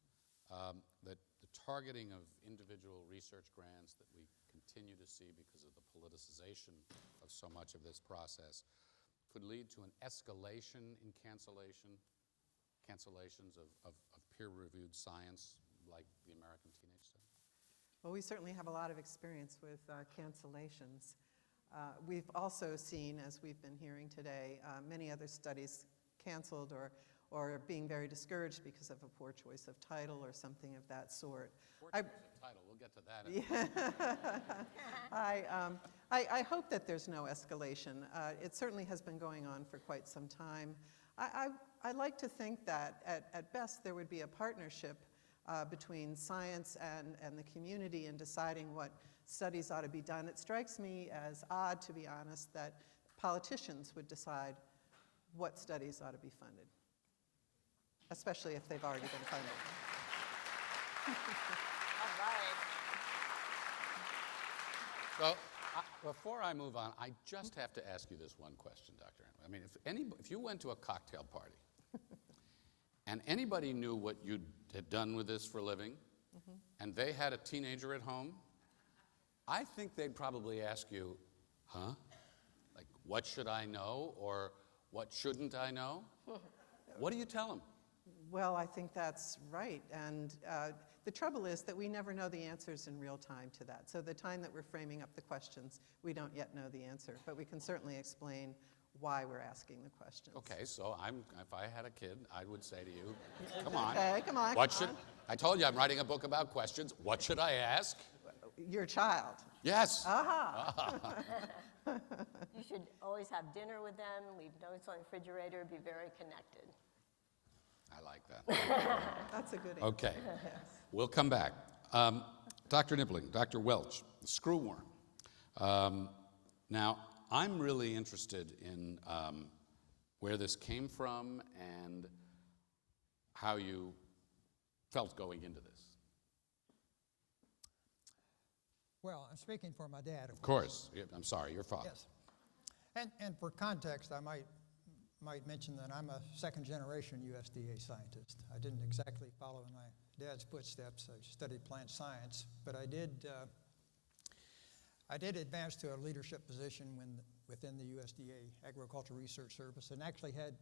that the targeting of individual research grants that we continue to see because of the politicization of so much of this process could lead to an escalation in cancellations of peer-reviewed science like the American Teenage Study? Well, we certainly have a lot of experience with cancellations. We've also seen, as we've been hearing today, many other studies canceled or being very discouraged because of a poor choice of title or something of that sort. Poor choice of title, we'll get to that. I hope that there's no escalation. It certainly has been going on for quite some time. I like to think that at best there would be a partnership between science and the community in deciding what studies ought to be done. It strikes me as odd, to be honest, that politicians would decide what studies ought to be funded, especially if they've already been funded. So All right. before I move on, I just have to ask you this one question, Dr. Henry. I mean, if you went to a cocktail party and anybody knew what you had done with this for a living, and they had a teenager at home, I think they'd probably ask you, huh? Like, what should I know, or what shouldn't I know? What do you tell them? Well, I think that's right. And the trouble is that we never know the answers in real time to that. So the time that we're framing up the questions, we don't yet know the answer. But we can certainly explain why we're asking the questions. Okay, so if I had a kid, I would say to you, come on. Okay, come on. I told you I'm writing a book about questions. What should I ask? Your child. Yes. Aha. You should always have dinner with them, leave notes on the refrigerator, be very connected. I like that. That's a good answer. Okay. Yes. We'll come back. Dr. Nibbling, Dr. Welch, the screwworm. Now, I'm really interested in where this came from and how you felt going into this. Well, I'm speaking for my dad, Of course. I'm sorry, your father. Yes. And for context, I might mention that I'm a second-generation USDA scientist. I didn't exactly follow in my dad's footsteps. I studied plant science, but I did advance to a leadership position within the USDA Agricultural Research Service, and actually had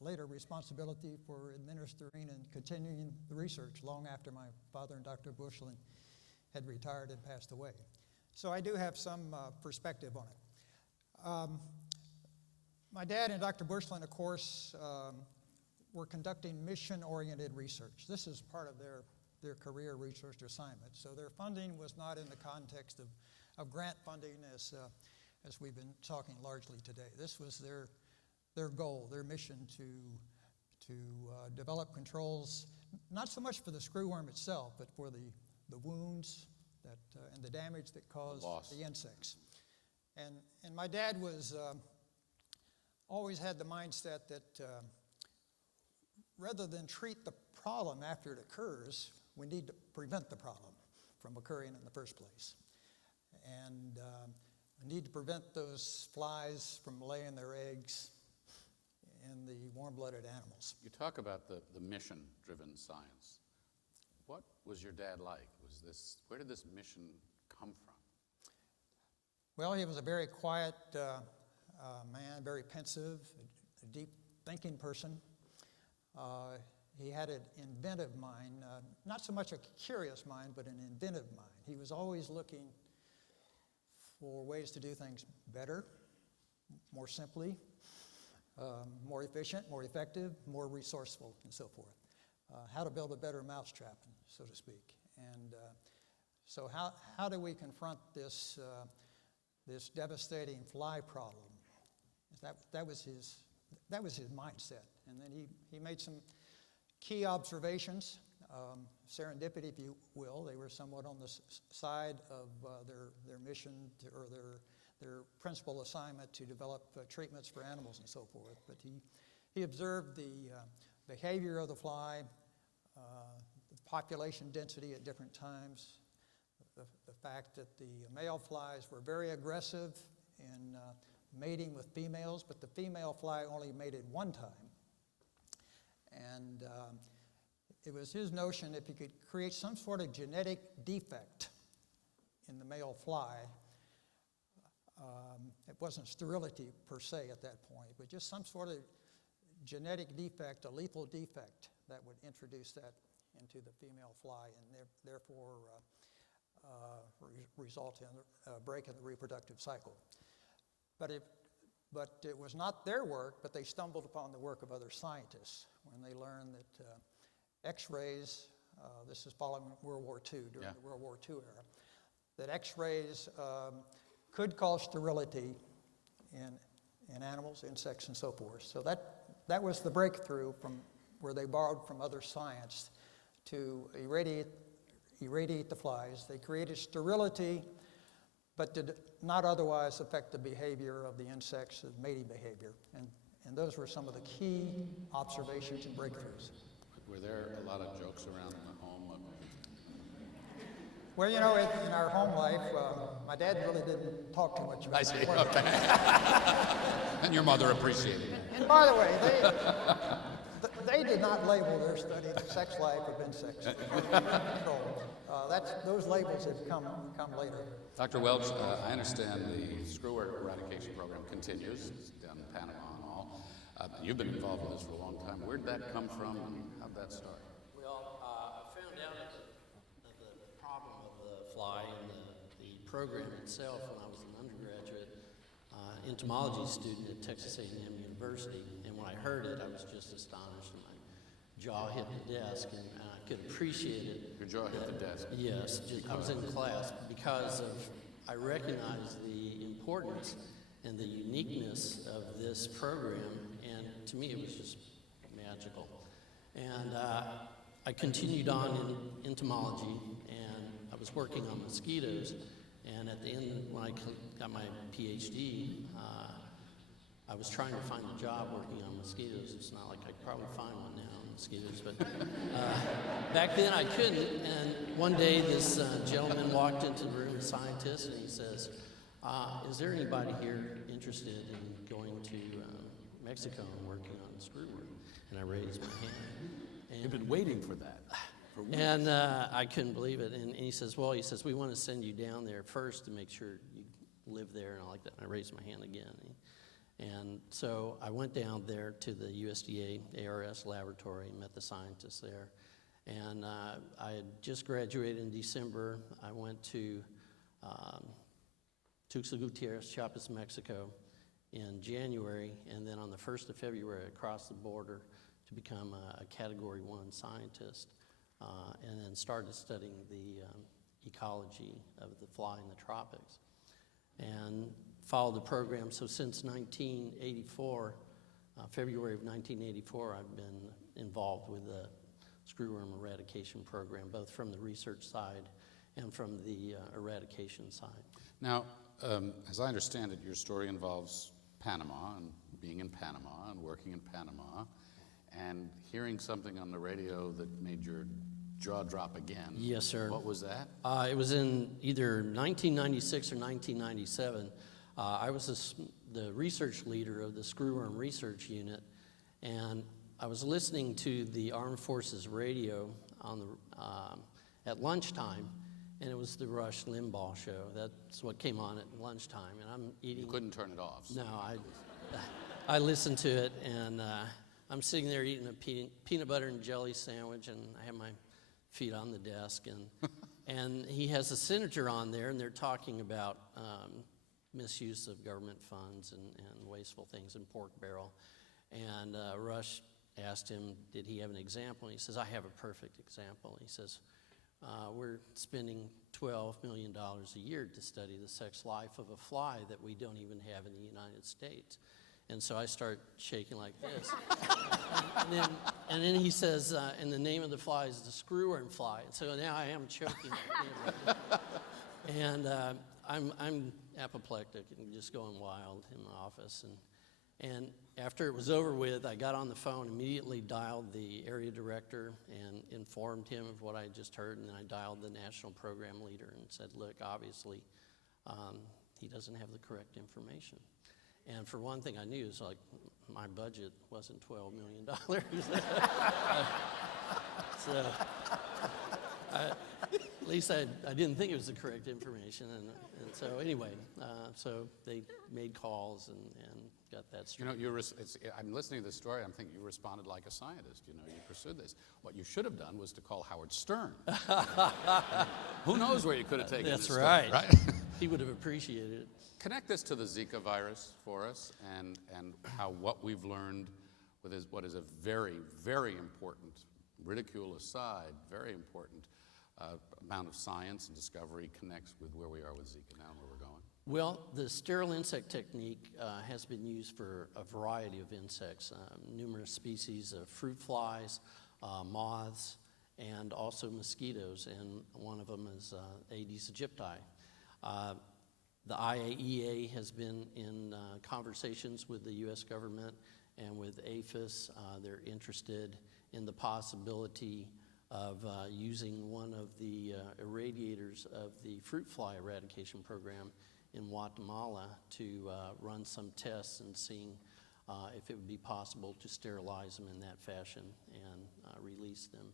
later responsibility for administering and continuing the research long after my father and Dr. Bushland had retired and passed away. So I do have some perspective on it. My dad and Dr. Bushland, of course, were conducting mission-oriented research. This is part of their career research assignment. So their funding was not in the context of grant funding as we've been talking largely today. This was their goal, their mission to develop controls, not so much for the screwworm itself, but for the wounds and the damage that caused the insects. And my dad always had the mindset that rather than treat the problem after it occurs, we need to prevent the problem from occurring in the first place. And we need to prevent those flies from laying their eggs in the warm-blooded animals. You talk about the mission-driven science. What was your dad like? Where did this mission come from? Well, he was a very quiet man, very pensive, a deep thinking person. He had an inventive mind, not so much a curious mind, but an inventive mind. He was always looking for ways to do things better, more simply, more efficient, more effective, more resourceful, and so forth. How to build a better mousetrap, so to speak. And so how do we confront this devastating fly problem? That was his mindset. And then he made some key observations, serendipity, if you will. They were somewhat on the side of their mission or their principal assignment to develop treatments for animals and so forth. But he observed the behavior of the fly, the population density at different times, the fact that the male flies were very aggressive in mating with females, but the female fly only mated one time. And it was his notion if you could create some sort of genetic defect in the male fly, it wasn't sterility per se at that point, but just some sort of genetic defect, a lethal defect that would introduce that into the female fly and therefore result in a break in the reproductive cycle. But it was not their work, but they stumbled upon the work of other scientists when they learned that X-rays, this is following World War II, during the World War II era, that X-rays could cause sterility in animals, insects, and so forth. So that was the breakthrough from where they borrowed from other science to irradiate the flies. They created sterility, but did not otherwise affect the behavior of the insects, the mating behavior. And those were some of the key observations and breakthroughs. Were there a lot of jokes around the home? Well, you know, in our home life, my dad really didn't talk too much about I see, that. okay. And your mother appreciated it. And by the way, they did not label their study the sex life of insects. Those labels have come later. Dr. Welch, I understand the screw-worm eradication program continues. It's down in Panama and all. You've been involved with this for a long time. Where did that come from and how did that start? Well, I found out the problem of the fly and the program itself when I was an undergraduate entomology student at Texas A&M University. And when I heard it, I was just astonished. And my jaw hit the desk, and I could appreciate it. Your jaw hit the desk? Yes, I was in class because I recognized the importance and the uniqueness of this program, and to me it was just magical. And I continued on in entomology, and I was working on mosquitoes, and at the end, when I got my PhD, I was trying to find a job working on mosquitoes. It's not like I could probably find one now on mosquitoes, but back then I couldn't. And one day this gentleman walked into the room, a scientist, and he says, is there anybody here interested in going to Mexico and working on screwworm? And I raised my hand. And You've been waiting for that. And I couldn't believe it. And he says, we want to send you down there first to make sure you live there and all like that. And I raised my hand again. And so I went down there to the USDA ARS laboratory and met the scientists there. And I had just graduated in December. I went to Tuxtla Gutierrez, Chiapas, Mexico in January. And then on the 1st of February, I crossed the border to become a Category 1 scientist. And then started studying the ecology of the fly in the tropics. And followed the program. So since 1984, February of 1984, I've been involved with the screwworm eradication program, both from the research side and from the eradication side. Now, as I understand it, your story involves Panama and being in Panama and working in Panama. and hearing something on the radio that made your jaw drop again. Yes, sir. What was that? It was in either 1996 or 1997. I was the research leader of the Screwworm Research Unit, and I was listening to the Armed Forces radio on the at lunchtime, and it was the Rush Limbaugh show. That's what came on at lunchtime, and I'm eating. You couldn't turn it off. So. No, I listened to it, and I'm sitting there eating a peanut butter and jelly sandwich, and I have my feet on the desk, and he has a senator on there, and they're talking about misuse of government funds and wasteful things in Pork Barrel. And Rush asked him, did he have an example? And he says, I have a perfect example. He says, we're spending $12 million a year to study the sex life of a fly that we don't even have in the United States. And so I start shaking like this. and then he says, and the name of the fly is the screwworm fly. And so now I am choking. And I'm apoplectic and just going wild in the office. And after it was over with, I got on the phone, immediately dialed the area director and informed him of what I had just heard. And then I dialed the national program leader and said, look, obviously, he doesn't have the correct information. And for one thing, I knew is like my budget wasn't $12 million. So at least I didn't think it was the correct information. And so anyway, so they made calls and got that straight. You know, I'm listening to this story, I'm thinking you responded like a scientist. You know, you pursued this. What you should have done was to call Howard Stern. Who knows where you could have taken That's this right. story, right? He would have appreciated it. Connect this to the Zika virus for us and how what we've learned with what is a very, very important, ridicule aside, very important amount of science and discovery connects with where we are with Zika now and where we're going. Well, the sterile insect technique has been used for a variety of insects, numerous species of fruit flies, moths, and also mosquitoes, and one of them is Aedes aegypti. The IAEA has been in conversations with the U.S. government and with APHIS. They're interested in the possibility of using one of the irradiators of the fruit fly eradication program in Guatemala to run some tests and seeing if it would be possible to sterilize them in that fashion and release them,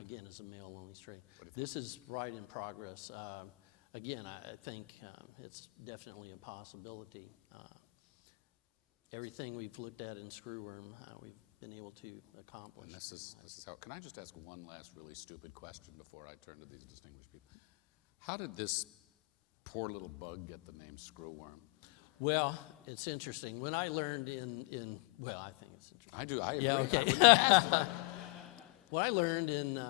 again, as a male-only strain. This is right in progress. Again, I think it's definitely a possibility. Everything we've looked at in screwworm, we've been able to accomplish. And this is how. Can I just ask one last really stupid question before I turn to these distinguished people? How did this poor little bug get the name screwworm? Well, it's interesting. When I learned well, I think it's interesting. I do. I agree. Yeah, okay. What I learned in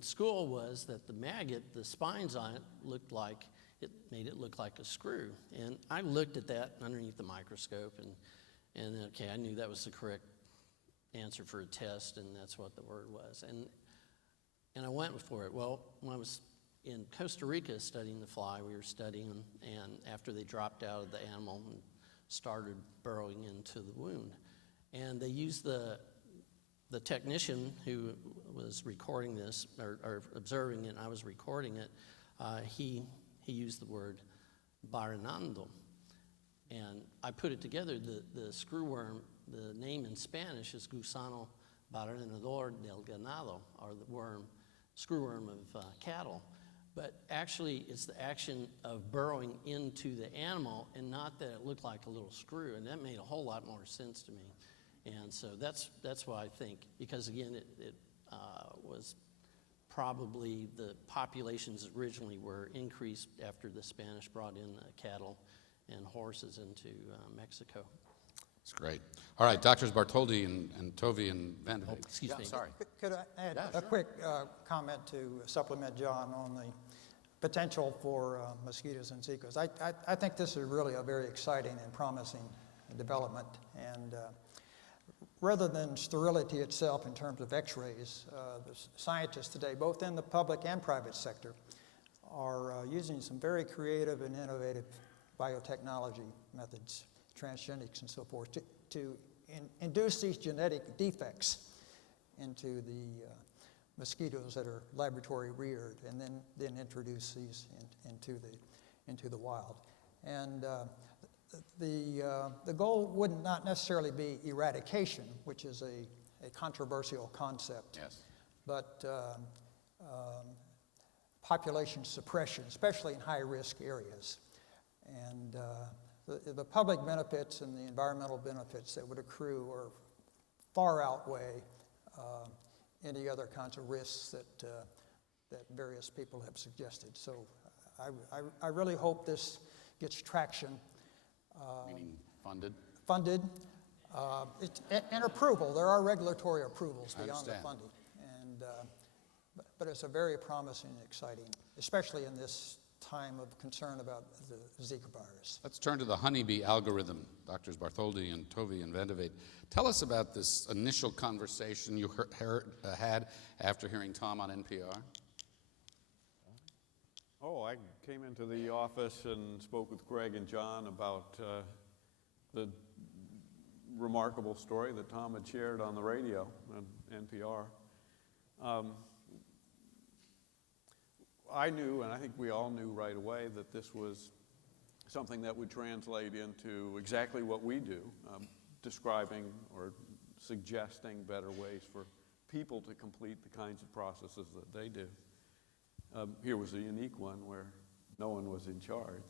school was that the maggot, the spines on it, made it look like a screw. And I looked at that underneath the microscope, and okay, I knew that was the correct answer for a test, and that's what the word was. And I went for it. Well, when I was in Costa Rica studying the fly, we were studying them, and after they dropped out of the animal and started burrowing into the wound, and they used the technician who was recording this, or observing it, and I was recording it, he used the word baranando. And I put it together, the screwworm, the name in Spanish is gusano baranador del ganado, or the screwworm of cattle. But actually, it's the action of burrowing into the animal, and not that it looked like a little screw, and that made a whole lot more sense to me. And so that's why I think, because again, it was probably the populations originally were increased after the Spanish brought in cattle and horses into Mexico. It's great. All right, Doctors Bartoldi and Tovey and Van. Oh, excuse me. Sorry. Could I add a quick comment to supplement John on the potential for mosquitoes and Zika? I think this is really a very exciting and promising development. And rather than sterility itself in terms of x-rays, the scientists today, both in the public and private sector, are using some very creative and innovative biotechnology methods, transgenics and so forth, to induce these genetic defects into the mosquitoes that are laboratory reared, and then introduce these into the wild. And the goal would not necessarily be eradication, which is a controversial concept, yes, but population suppression, especially in high-risk areas. And the public benefits and the environmental benefits that would accrue or far outweigh any other kinds of risks that various people have suggested. So I really hope this gets traction. Meaning funded? Funded. And approval. There are regulatory approvals beyond the funding. And, but it's a very promising and exciting, especially in this time of concern about the Zika virus. Let's turn to the honeybee algorithm. Drs. Bartholdi and Tovey and Vandevate. Tell us about this initial conversation you had after hearing Tom on NPR. Oh, I came into the office and spoke with Greg and John about the remarkable story that Tom had shared on the radio on NPR. I knew, and I think we all knew right away, that this was something that would translate into exactly what we do, describing or suggesting better ways for people to complete the kinds of processes that they do. Here was a unique one where no one was in charge.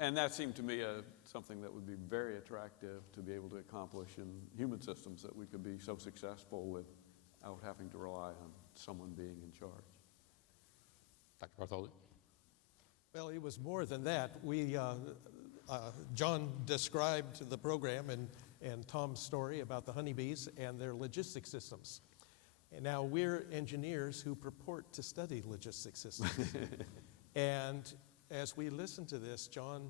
And that seemed to me something that would be very attractive to be able to accomplish in human systems, that we could be so successful without having to rely on someone being in charge. Dr. Bartholdi? Well, it was more than that. John described the program and Tom's story about the honeybees and their logistics systems. And now we're engineers who purport to study logistics systems. And as we listened to this, John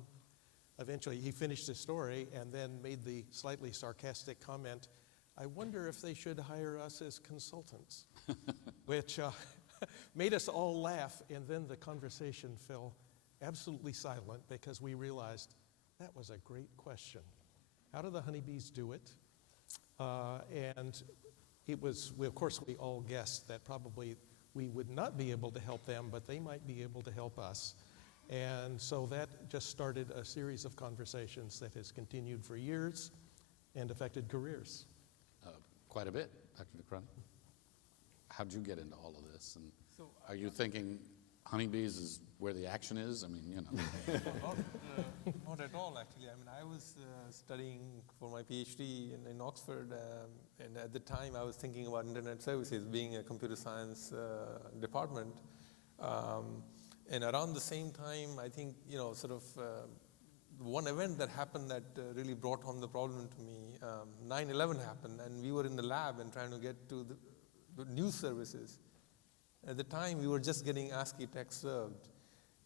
eventually, he finished his story and then made the slightly sarcastic comment, I wonder if they should hire us as consultants, which made us all laugh. And then the conversation fell absolutely silent because we realized that was a great question. How do the honeybees do it? And it was, of course, we all guessed that probably we would not be able to help them, but they might be able to help us. And so that just started a series of conversations that has continued for years and affected careers. Quite a bit, Dr. DeCrone. How'd you get into all of this? And are you thinking honeybees is where the action is? I mean, you know. Not at all, actually. I mean, I was studying for my PhD in Oxford, and at the time I was thinking about internet services, being a computer science department. And around the same time, I think, one event that happened that really brought home the problem to me, 9/11 happened, and we were in the lab and trying to get to the news services. At the time, we were just getting ASCII text served.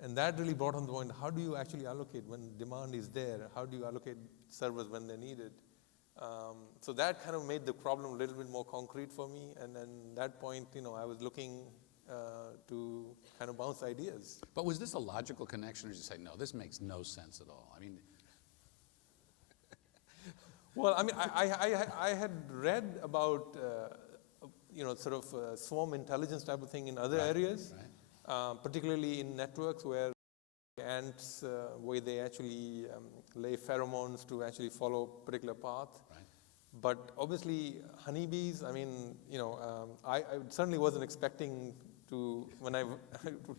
And that really brought home the point, how do you actually allocate when demand is there? How do you allocate servers when they're needed? So that kind of made the problem a little bit more concrete for me. And then at that point, I was looking to kind of bounce ideas. But was this a logical connection, or did you say, no, this makes no sense at all? I mean, well, I mean, I had read about, swarm intelligence type of thing in other areas, particularly in networks where ants, where they actually lay pheromones to actually follow a particular path. But obviously, honeybees, I mean, I certainly wasn't expecting to, when I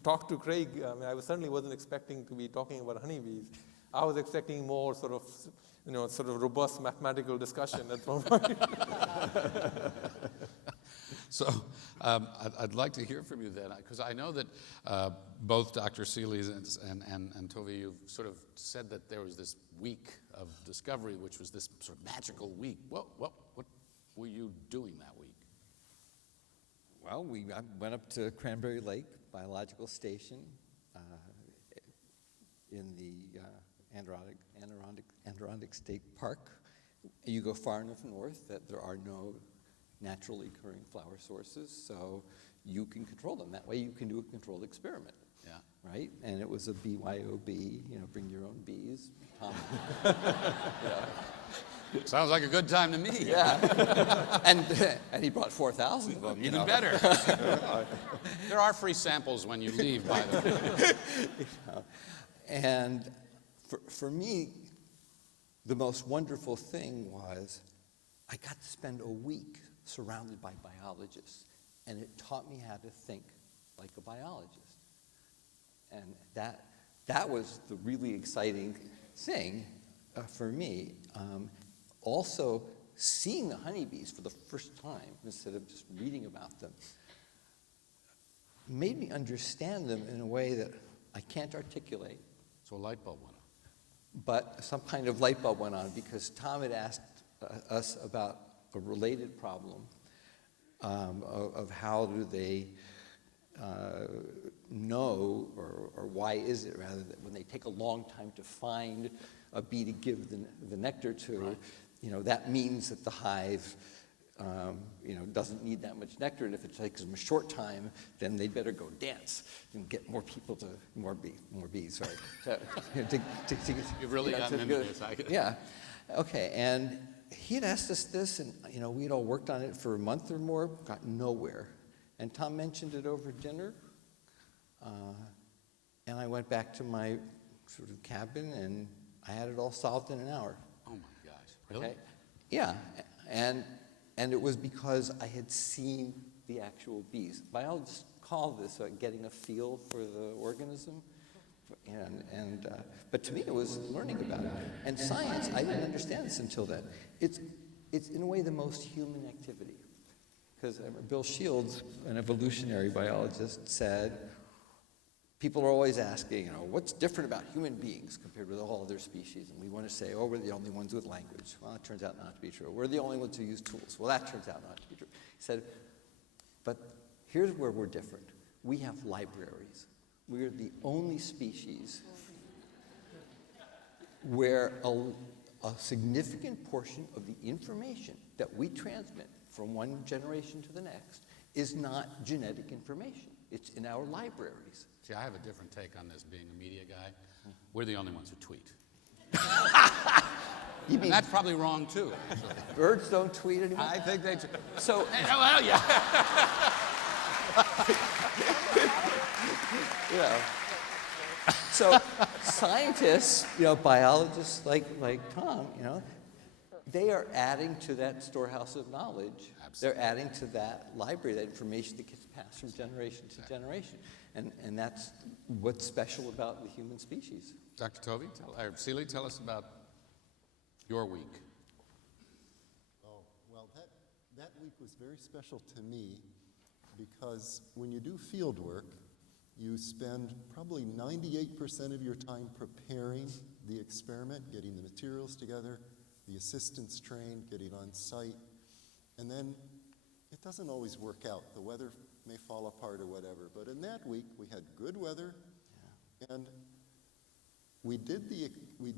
talked to Craig, I certainly wasn't expecting to be talking about honeybees. I was expecting more sort of robust mathematical discussion at one point. So I'd like to hear from you then, because I know that both Dr. Seeley and Tovey, you've sort of said that there was this week of discovery, which was this sort of magical week. What were you doing that week? Well, I went up to Cranberry Lake Biological Station in the Adirondack State Park. You go far enough north that there are no naturally occurring flower sources, so you can control them. That way you can do a controlled experiment. Yeah. right? And it was a BYOB, bring your own bees. Tom, Sounds like a good time to me. Yeah. and he brought 4,000 of them. Even better. There are free samples when you leave, by the way. And for me, the most wonderful thing was I got to spend a week surrounded by biologists, and it taught me how to think like a biologist. And that was the really exciting thing for me. Also, seeing the honeybees for the first time, instead of just reading about them, made me understand them in a way that I can't articulate. So a light bulb went on. But some kind of light bulb went on because Tom had asked us about a related problem of how do they know, or why is it, rather, that when they take a long time to find a bee to give the nectar to, right, that means that the hive doesn't need that much nectar, and if it takes them a short time, then they'd better go dance and get more people to, more bees, right? You've really gotten into this. Yeah, okay, and he had asked us this, and we'd all worked on it for a month or more, got nowhere. And Tom mentioned it over dinner, and I went back to my sort of cabin, and I had it all solved in an hour. Oh my gosh, really? Okay? Yeah, and it was because I had seen the actual bees. Biologists call this getting a feel for the organism, but to me it was learning about it. And science, I didn't understand this until then. It's in a way the most human activity. Because Bill Shields, an evolutionary biologist, said, people are always asking, what's different about human beings compared with all other species? And we want to say, we're the only ones with language. Well, it turns out not to be true. We're the only ones who use tools. Well, that turns out not to be true. He said, but here's where we're different. We have libraries. We're the only species where a significant portion of the information that we transmit from one generation to the next is not genetic information. It's in our libraries. See, I have a different take on this, being a media guy. We're the only ones who tweet. And that's probably wrong, too. Actually. Birds don't tweet anymore? I think they do. So, well, yeah. So scientists, biologists like Tom, they are adding to that storehouse of knowledge. Absolutely. They're adding to that library, that information that gets passed from generation to generation. And that's what's special about the human species. Dr. Tovey, Seeley, tell us about your week. Oh, well, that week was very special to me because when you do field work, you spend probably 98% of your time preparing the experiment, getting the materials together, the assistants trained, getting on site, and then it doesn't always work out. The weather may fall apart or whatever, but in that week we had good weather, and we'd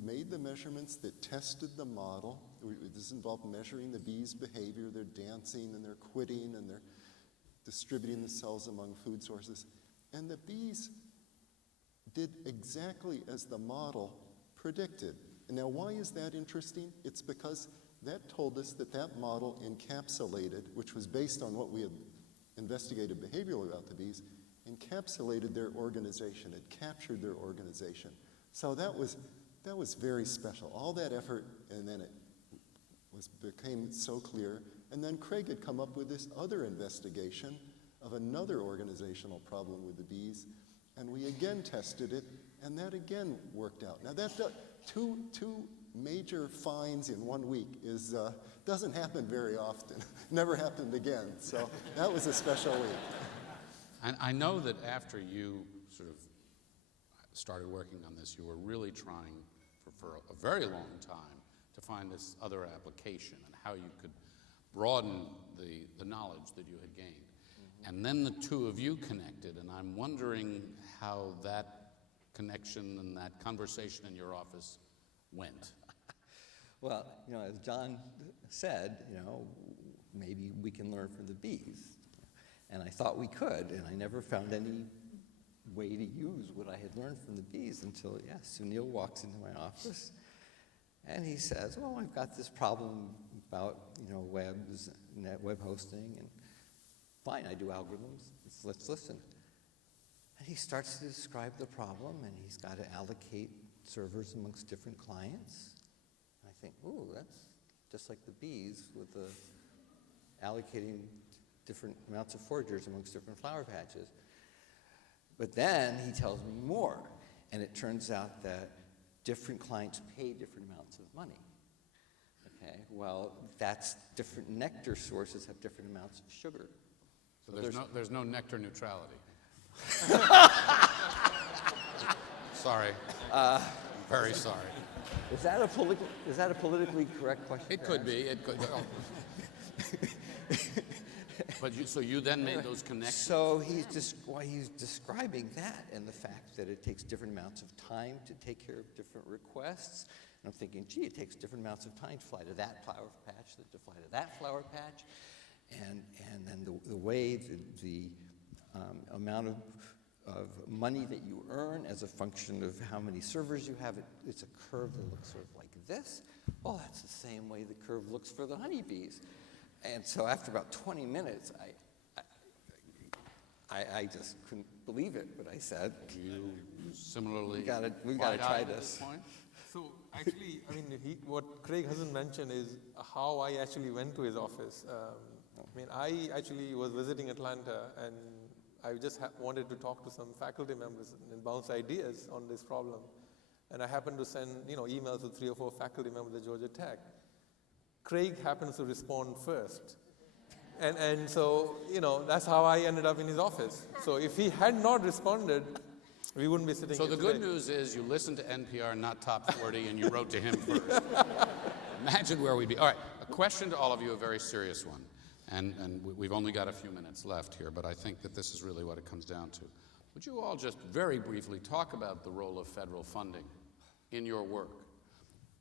made the measurements that tested the model. This involved measuring the bees' behavior. They're dancing and they're quitting and they're distributing the cells among food sources. And the bees did exactly as the model predicted. And now, why is that interesting? It's because that told us that model encapsulated, which was based on what we had investigated behaviorally about the bees, encapsulated their organization. It captured their organization. So that was very special. All that effort, and then it became so clear. And then Craig had come up with this other investigation of another organizational problem with the bees, and we again tested it, and that again worked out. Now that two major finds in 1 week doesn't happen very often. Never happened again. So that was a special week. And I know that after you sort of started working on this, you were really trying for a very long time to find this other application and how you could broaden the knowledge that you had gained. And then the two of you connected, and I'm wondering how that connection and that conversation in your office went. Well, as John said, maybe we can learn from the bees. And I thought we could, and I never found any way to use what I had learned from the bees until, Sunil walks into my office and he says, well, I've got this problem about, web hosting, and fine, I do algorithms, let's listen. And he starts to describe the problem, and he's got to allocate servers amongst different clients. And I think, ooh, that's just like the bees with the allocating different amounts of foragers amongst different flower patches. But then he tells me more, and it turns out that different clients pay different amounts of money. Okay, well, that's different nectar sources have different amounts of sugar. So there's no nectar neutrality. Sorry. Very sorry. Is that a politically correct question? It could be. It could. But so you then made those connections. So he's describing that and the fact that it takes different amounts of time to take care of different requests. And I'm thinking, gee, it takes different amounts of time to fly to that flower patch than to fly to that flower patch. And then the way the amount of money that you earn as a function of how many servers you have, it's a curve that looks sort of like this. Well, that's the same way the curve looks for the honeybees. And so after about 20 minutes, I just couldn't believe it, but I said, similarly, we gotta try this. So actually, I mean, what Craig hasn't mentioned is how I actually went to his office. I actually was visiting Atlanta, and I just wanted to talk to some faculty members and bounce ideas on this problem. And I happened to send emails to 3 or 4 faculty members at Georgia Tech. Craig happens to respond first. And so, that's how I ended up in his office. So if he had not responded, we wouldn't be sitting here So the today. good news is you listened to NPR, not Top 40, and you wrote to him first. Imagine where we'd be. All right, a question to all of you, a very serious one. And we've only got a few minutes left here, but I think that this is really what it comes down to. Would you all just very briefly talk about the role of federal funding in your work?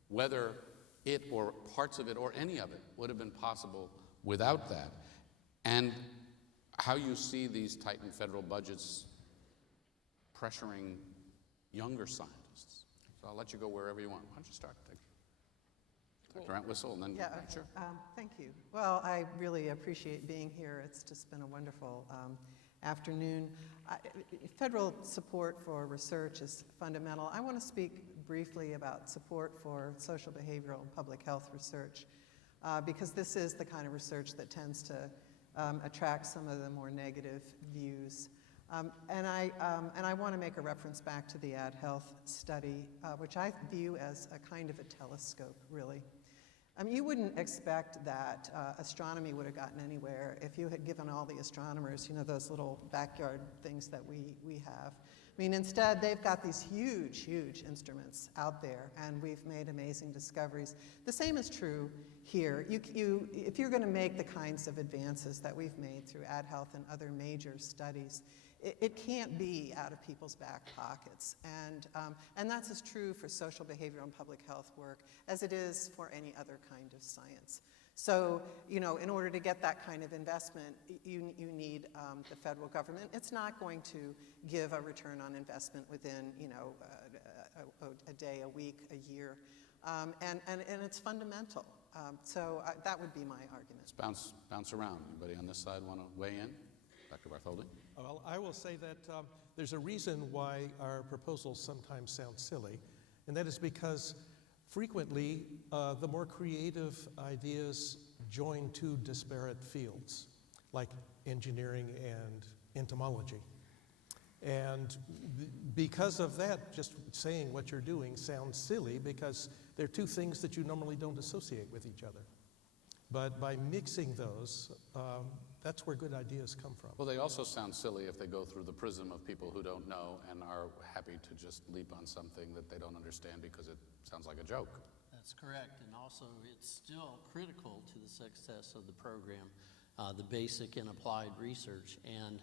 Whether it or parts of it or any of it would have been possible without that, and how you see these tightened federal budgets pressuring younger scientists. So I'll let you go wherever you want. Why don't you start? Dr. Entwistle, and then sure. Thank you. Well, I really appreciate being here. It's just been a wonderful afternoon. Federal support for research is fundamental. I want to speak briefly about support for social behavioral and public health research, because this is the kind of research that tends to attract some of the more negative views. And I want to make a reference back to the Ad Health study, which I view as a kind of a telescope, really. You wouldn't expect that astronomy would have gotten anywhere if you had given all the astronomers, those little backyard things that we have. Instead, they've got these huge, huge instruments out there, and we've made amazing discoveries. The same is true here. If you're going to make the kinds of advances that we've made through Ad Health and other major studies, it can't be out of people's back pockets. And that's as true for social behavioral and public health work as it is for any other kind of science. So, in order to get that kind of investment, you need the federal government. It's not going to give a return on investment within, a day, a week, a year. And it's fundamental. So that would be my argument. Let's bounce around. Anybody on this side want to weigh in? Dr. Bartholdi? Well, I will say that there's a reason why our proposals sometimes sound silly, and that is because frequently the more creative ideas join two disparate fields, like engineering and entomology. And because of that, just saying what you're doing sounds silly because they're two things that you normally don't associate with each other. But by mixing those, that's where good ideas come from. Well, they also sound silly if they go through the prism of people who don't know and are happy to just leap on something that they don't understand because it sounds like a joke. That's correct, and also it's still critical to the success of the program, the basic and applied research. And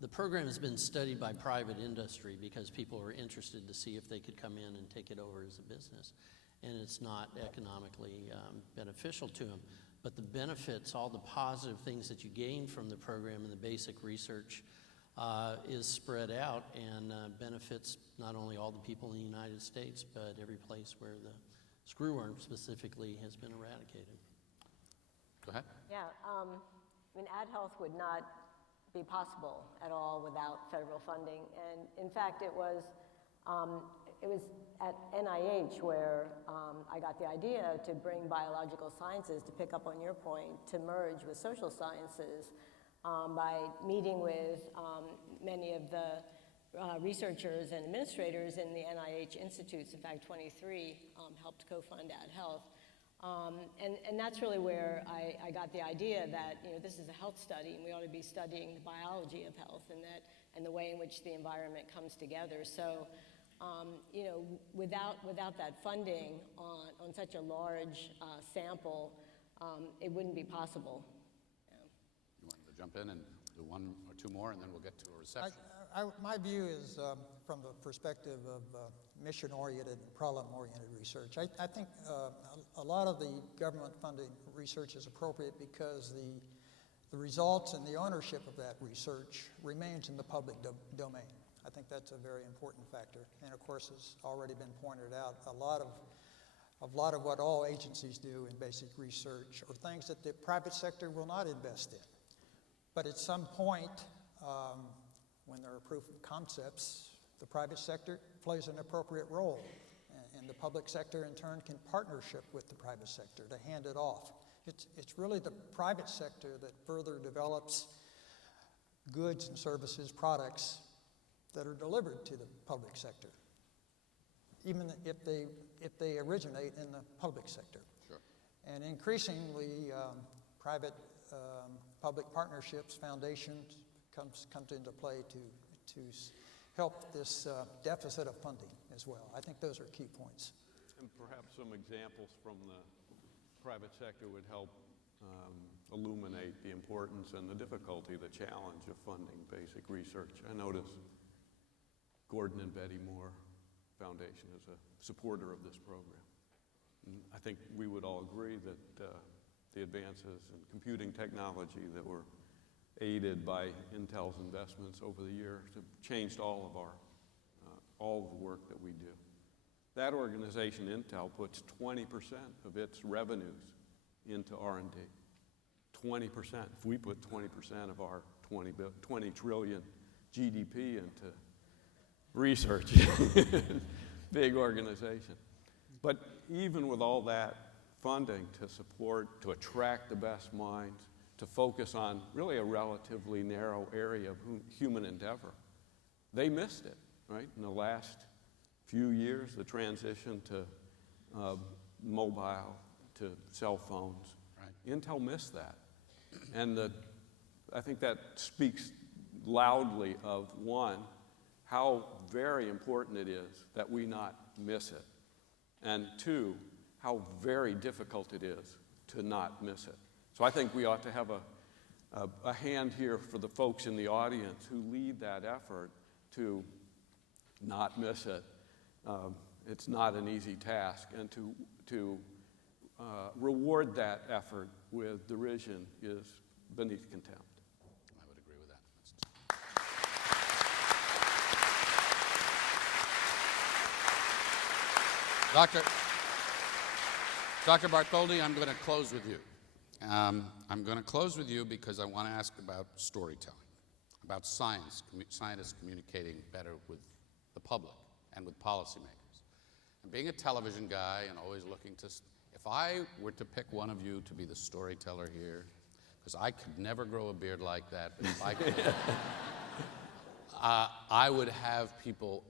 the program has been studied by private industry because people are interested to see if they could come in and take it over as a business. And it's not economically beneficial to them. But the benefits, all the positive things that you gain from the program and the basic research is spread out and benefits not only all the people in the United States, but every place where the screwworm specifically has been eradicated. Go ahead. Yeah, I mean, AdHealth would not be possible at all without federal funding. And in fact, it was at NIH where I got the idea to bring biological sciences, to pick up on your point, to merge with social sciences by meeting with many of the researchers and administrators in the NIH institutes. In fact, 23 helped co-fund AdHealth. And that's really where I got the idea that, you know, this is a health study and we ought to be studying the biology of health and the way in which the environment comes together. So, you know, without that funding on such a large sample, it wouldn't be possible. You want to jump in and do one or two more, and then we'll get to a reception. My view is from the perspective of mission-oriented and problem-oriented research. I think a lot of the government-funded research is appropriate because the results and the ownership of that research remains in the public domain. I think that's a very important factor. And of course, as already been pointed out, a lot of what all agencies do in basic research are things that the private sector will not invest in. But at some point, when there are proof of concepts, the private sector plays an appropriate role. And the public sector, in turn, can partnership with the private sector to hand it off. It's really the private sector that further develops goods and services, products that are delivered to the public sector, even if they originate in the public sector. Sure. And increasingly, private public partnerships, foundations comes into play to help this deficit of funding as well. I think those are key points. And perhaps some examples from the private sector would help illuminate the importance and the difficulty, the challenge of funding basic research. I notice Gordon and Betty Moore Foundation is a supporter of this program. And I think we would all agree that the advances in computing technology that were aided by Intel's investments over the years have changed all of the work that we do. That organization, Intel, puts 20% of its revenues into R&D. 20%. If we put 20% of our 20 trillion GDP into research, big organization. But even with all that funding to support, to attract the best minds, to focus on really a relatively narrow area of human endeavor, they missed it, right? In the last few years, the transition to mobile, to cell phones, right. Intel missed that. And I think that speaks loudly of, one, how very important it is that we not miss it, and two, how very difficult it is to not miss it. So I think we ought to have a hand here for the folks in the audience who lead that effort to not miss it. It's not an easy task, and to reward that effort with derision is beneath contempt. I would agree with that. Dr. Bartholdi, I'm going to close with you. I'm going to close with you because I want to ask about storytelling, about scientists communicating better with the public and with policymakers. And being a television guy and always looking to, if I were to pick one of you to be the storyteller here, because I could never grow a beard like that, but if I could, I would have people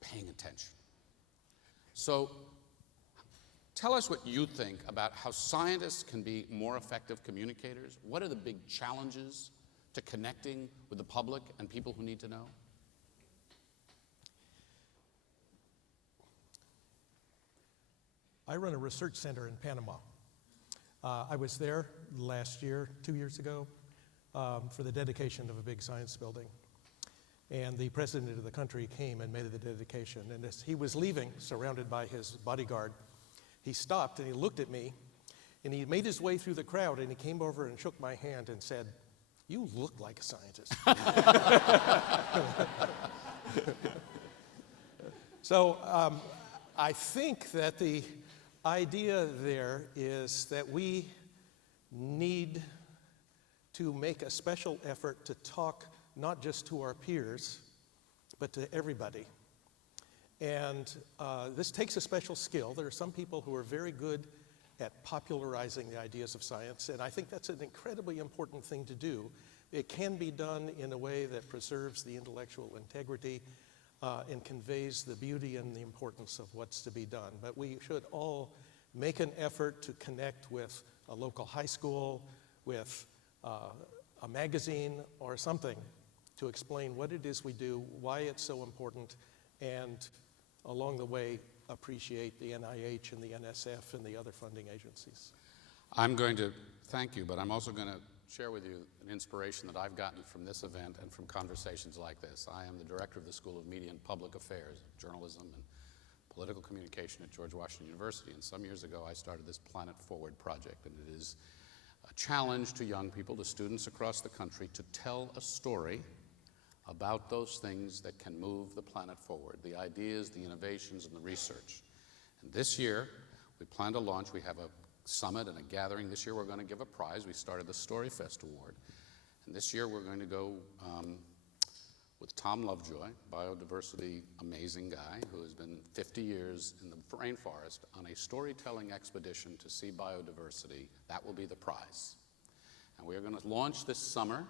paying attention. So tell us what you think about how scientists can be more effective communicators. What are the big challenges to connecting with the public and people who need to know? I run a research center in Panama. I was there last year, 2 years ago, for the dedication of a big science building. And the president of the country came and made the dedication. And as he was leaving, surrounded by his bodyguard, he stopped and he looked at me, and he made his way through the crowd, and he came over and shook my hand and said, You look like a scientist. So I think that the idea there is that we need to make a special effort to talk not just to our peers, but to everybody. And this takes a special skill. There are some people who are very good at popularizing the ideas of science, and I think that's an incredibly important thing to do. It can be done in a way that preserves the intellectual integrity and conveys the beauty and the importance of what's to be done. But we should all make an effort to connect with a local high school, with a magazine or something to explain what it is we do, why it's so important, and along the way appreciate the NIH and the NSF and the other funding agencies. I'm going to thank you, but I'm also going to share with you an inspiration that I've gotten from this event and from conversations like this. I am the director of the School of Media and Public Affairs, Journalism and Political Communication at George Washington University, and some years ago I started this Planet Forward project, and it is a challenge to young people, to students across the country, to tell a story about those things that can move the planet forward, the ideas, the innovations, and the research. And this year, we plan to launch, we have a summit and a gathering. This year we're going to give a prize. We started the StoryFest Award. And this year we're going to go with Tom Lovejoy, biodiversity amazing guy, who has been 50 years in the rainforest on a storytelling expedition to see biodiversity. That will be the prize. And we are going to launch this summer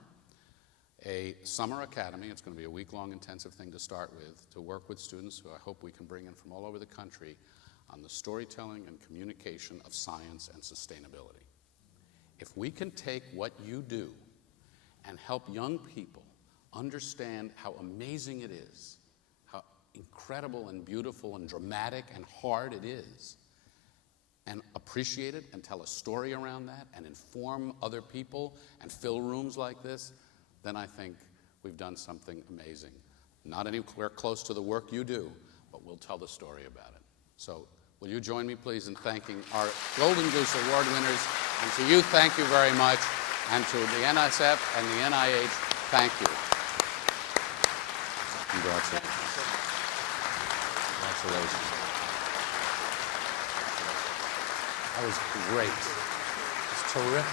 a summer academy. It's going to be a week-long intensive thing to start with, to work with students who I hope we can bring in from all over the country on the storytelling and communication of science and sustainability. If we can take what you do and help young people understand how amazing it is, how incredible and beautiful and dramatic and hard it is, and appreciate it and tell a story around that and inform other people and fill rooms like this, then I think we've done something amazing. Not anywhere close to the work you do, but we'll tell the story about it. So will you join me, please, in thanking our Golden Goose Award winners? And to you, thank you very much. And to the NSF and the NIH, thank you. Congratulations. Congratulations. That was great. It's terrific.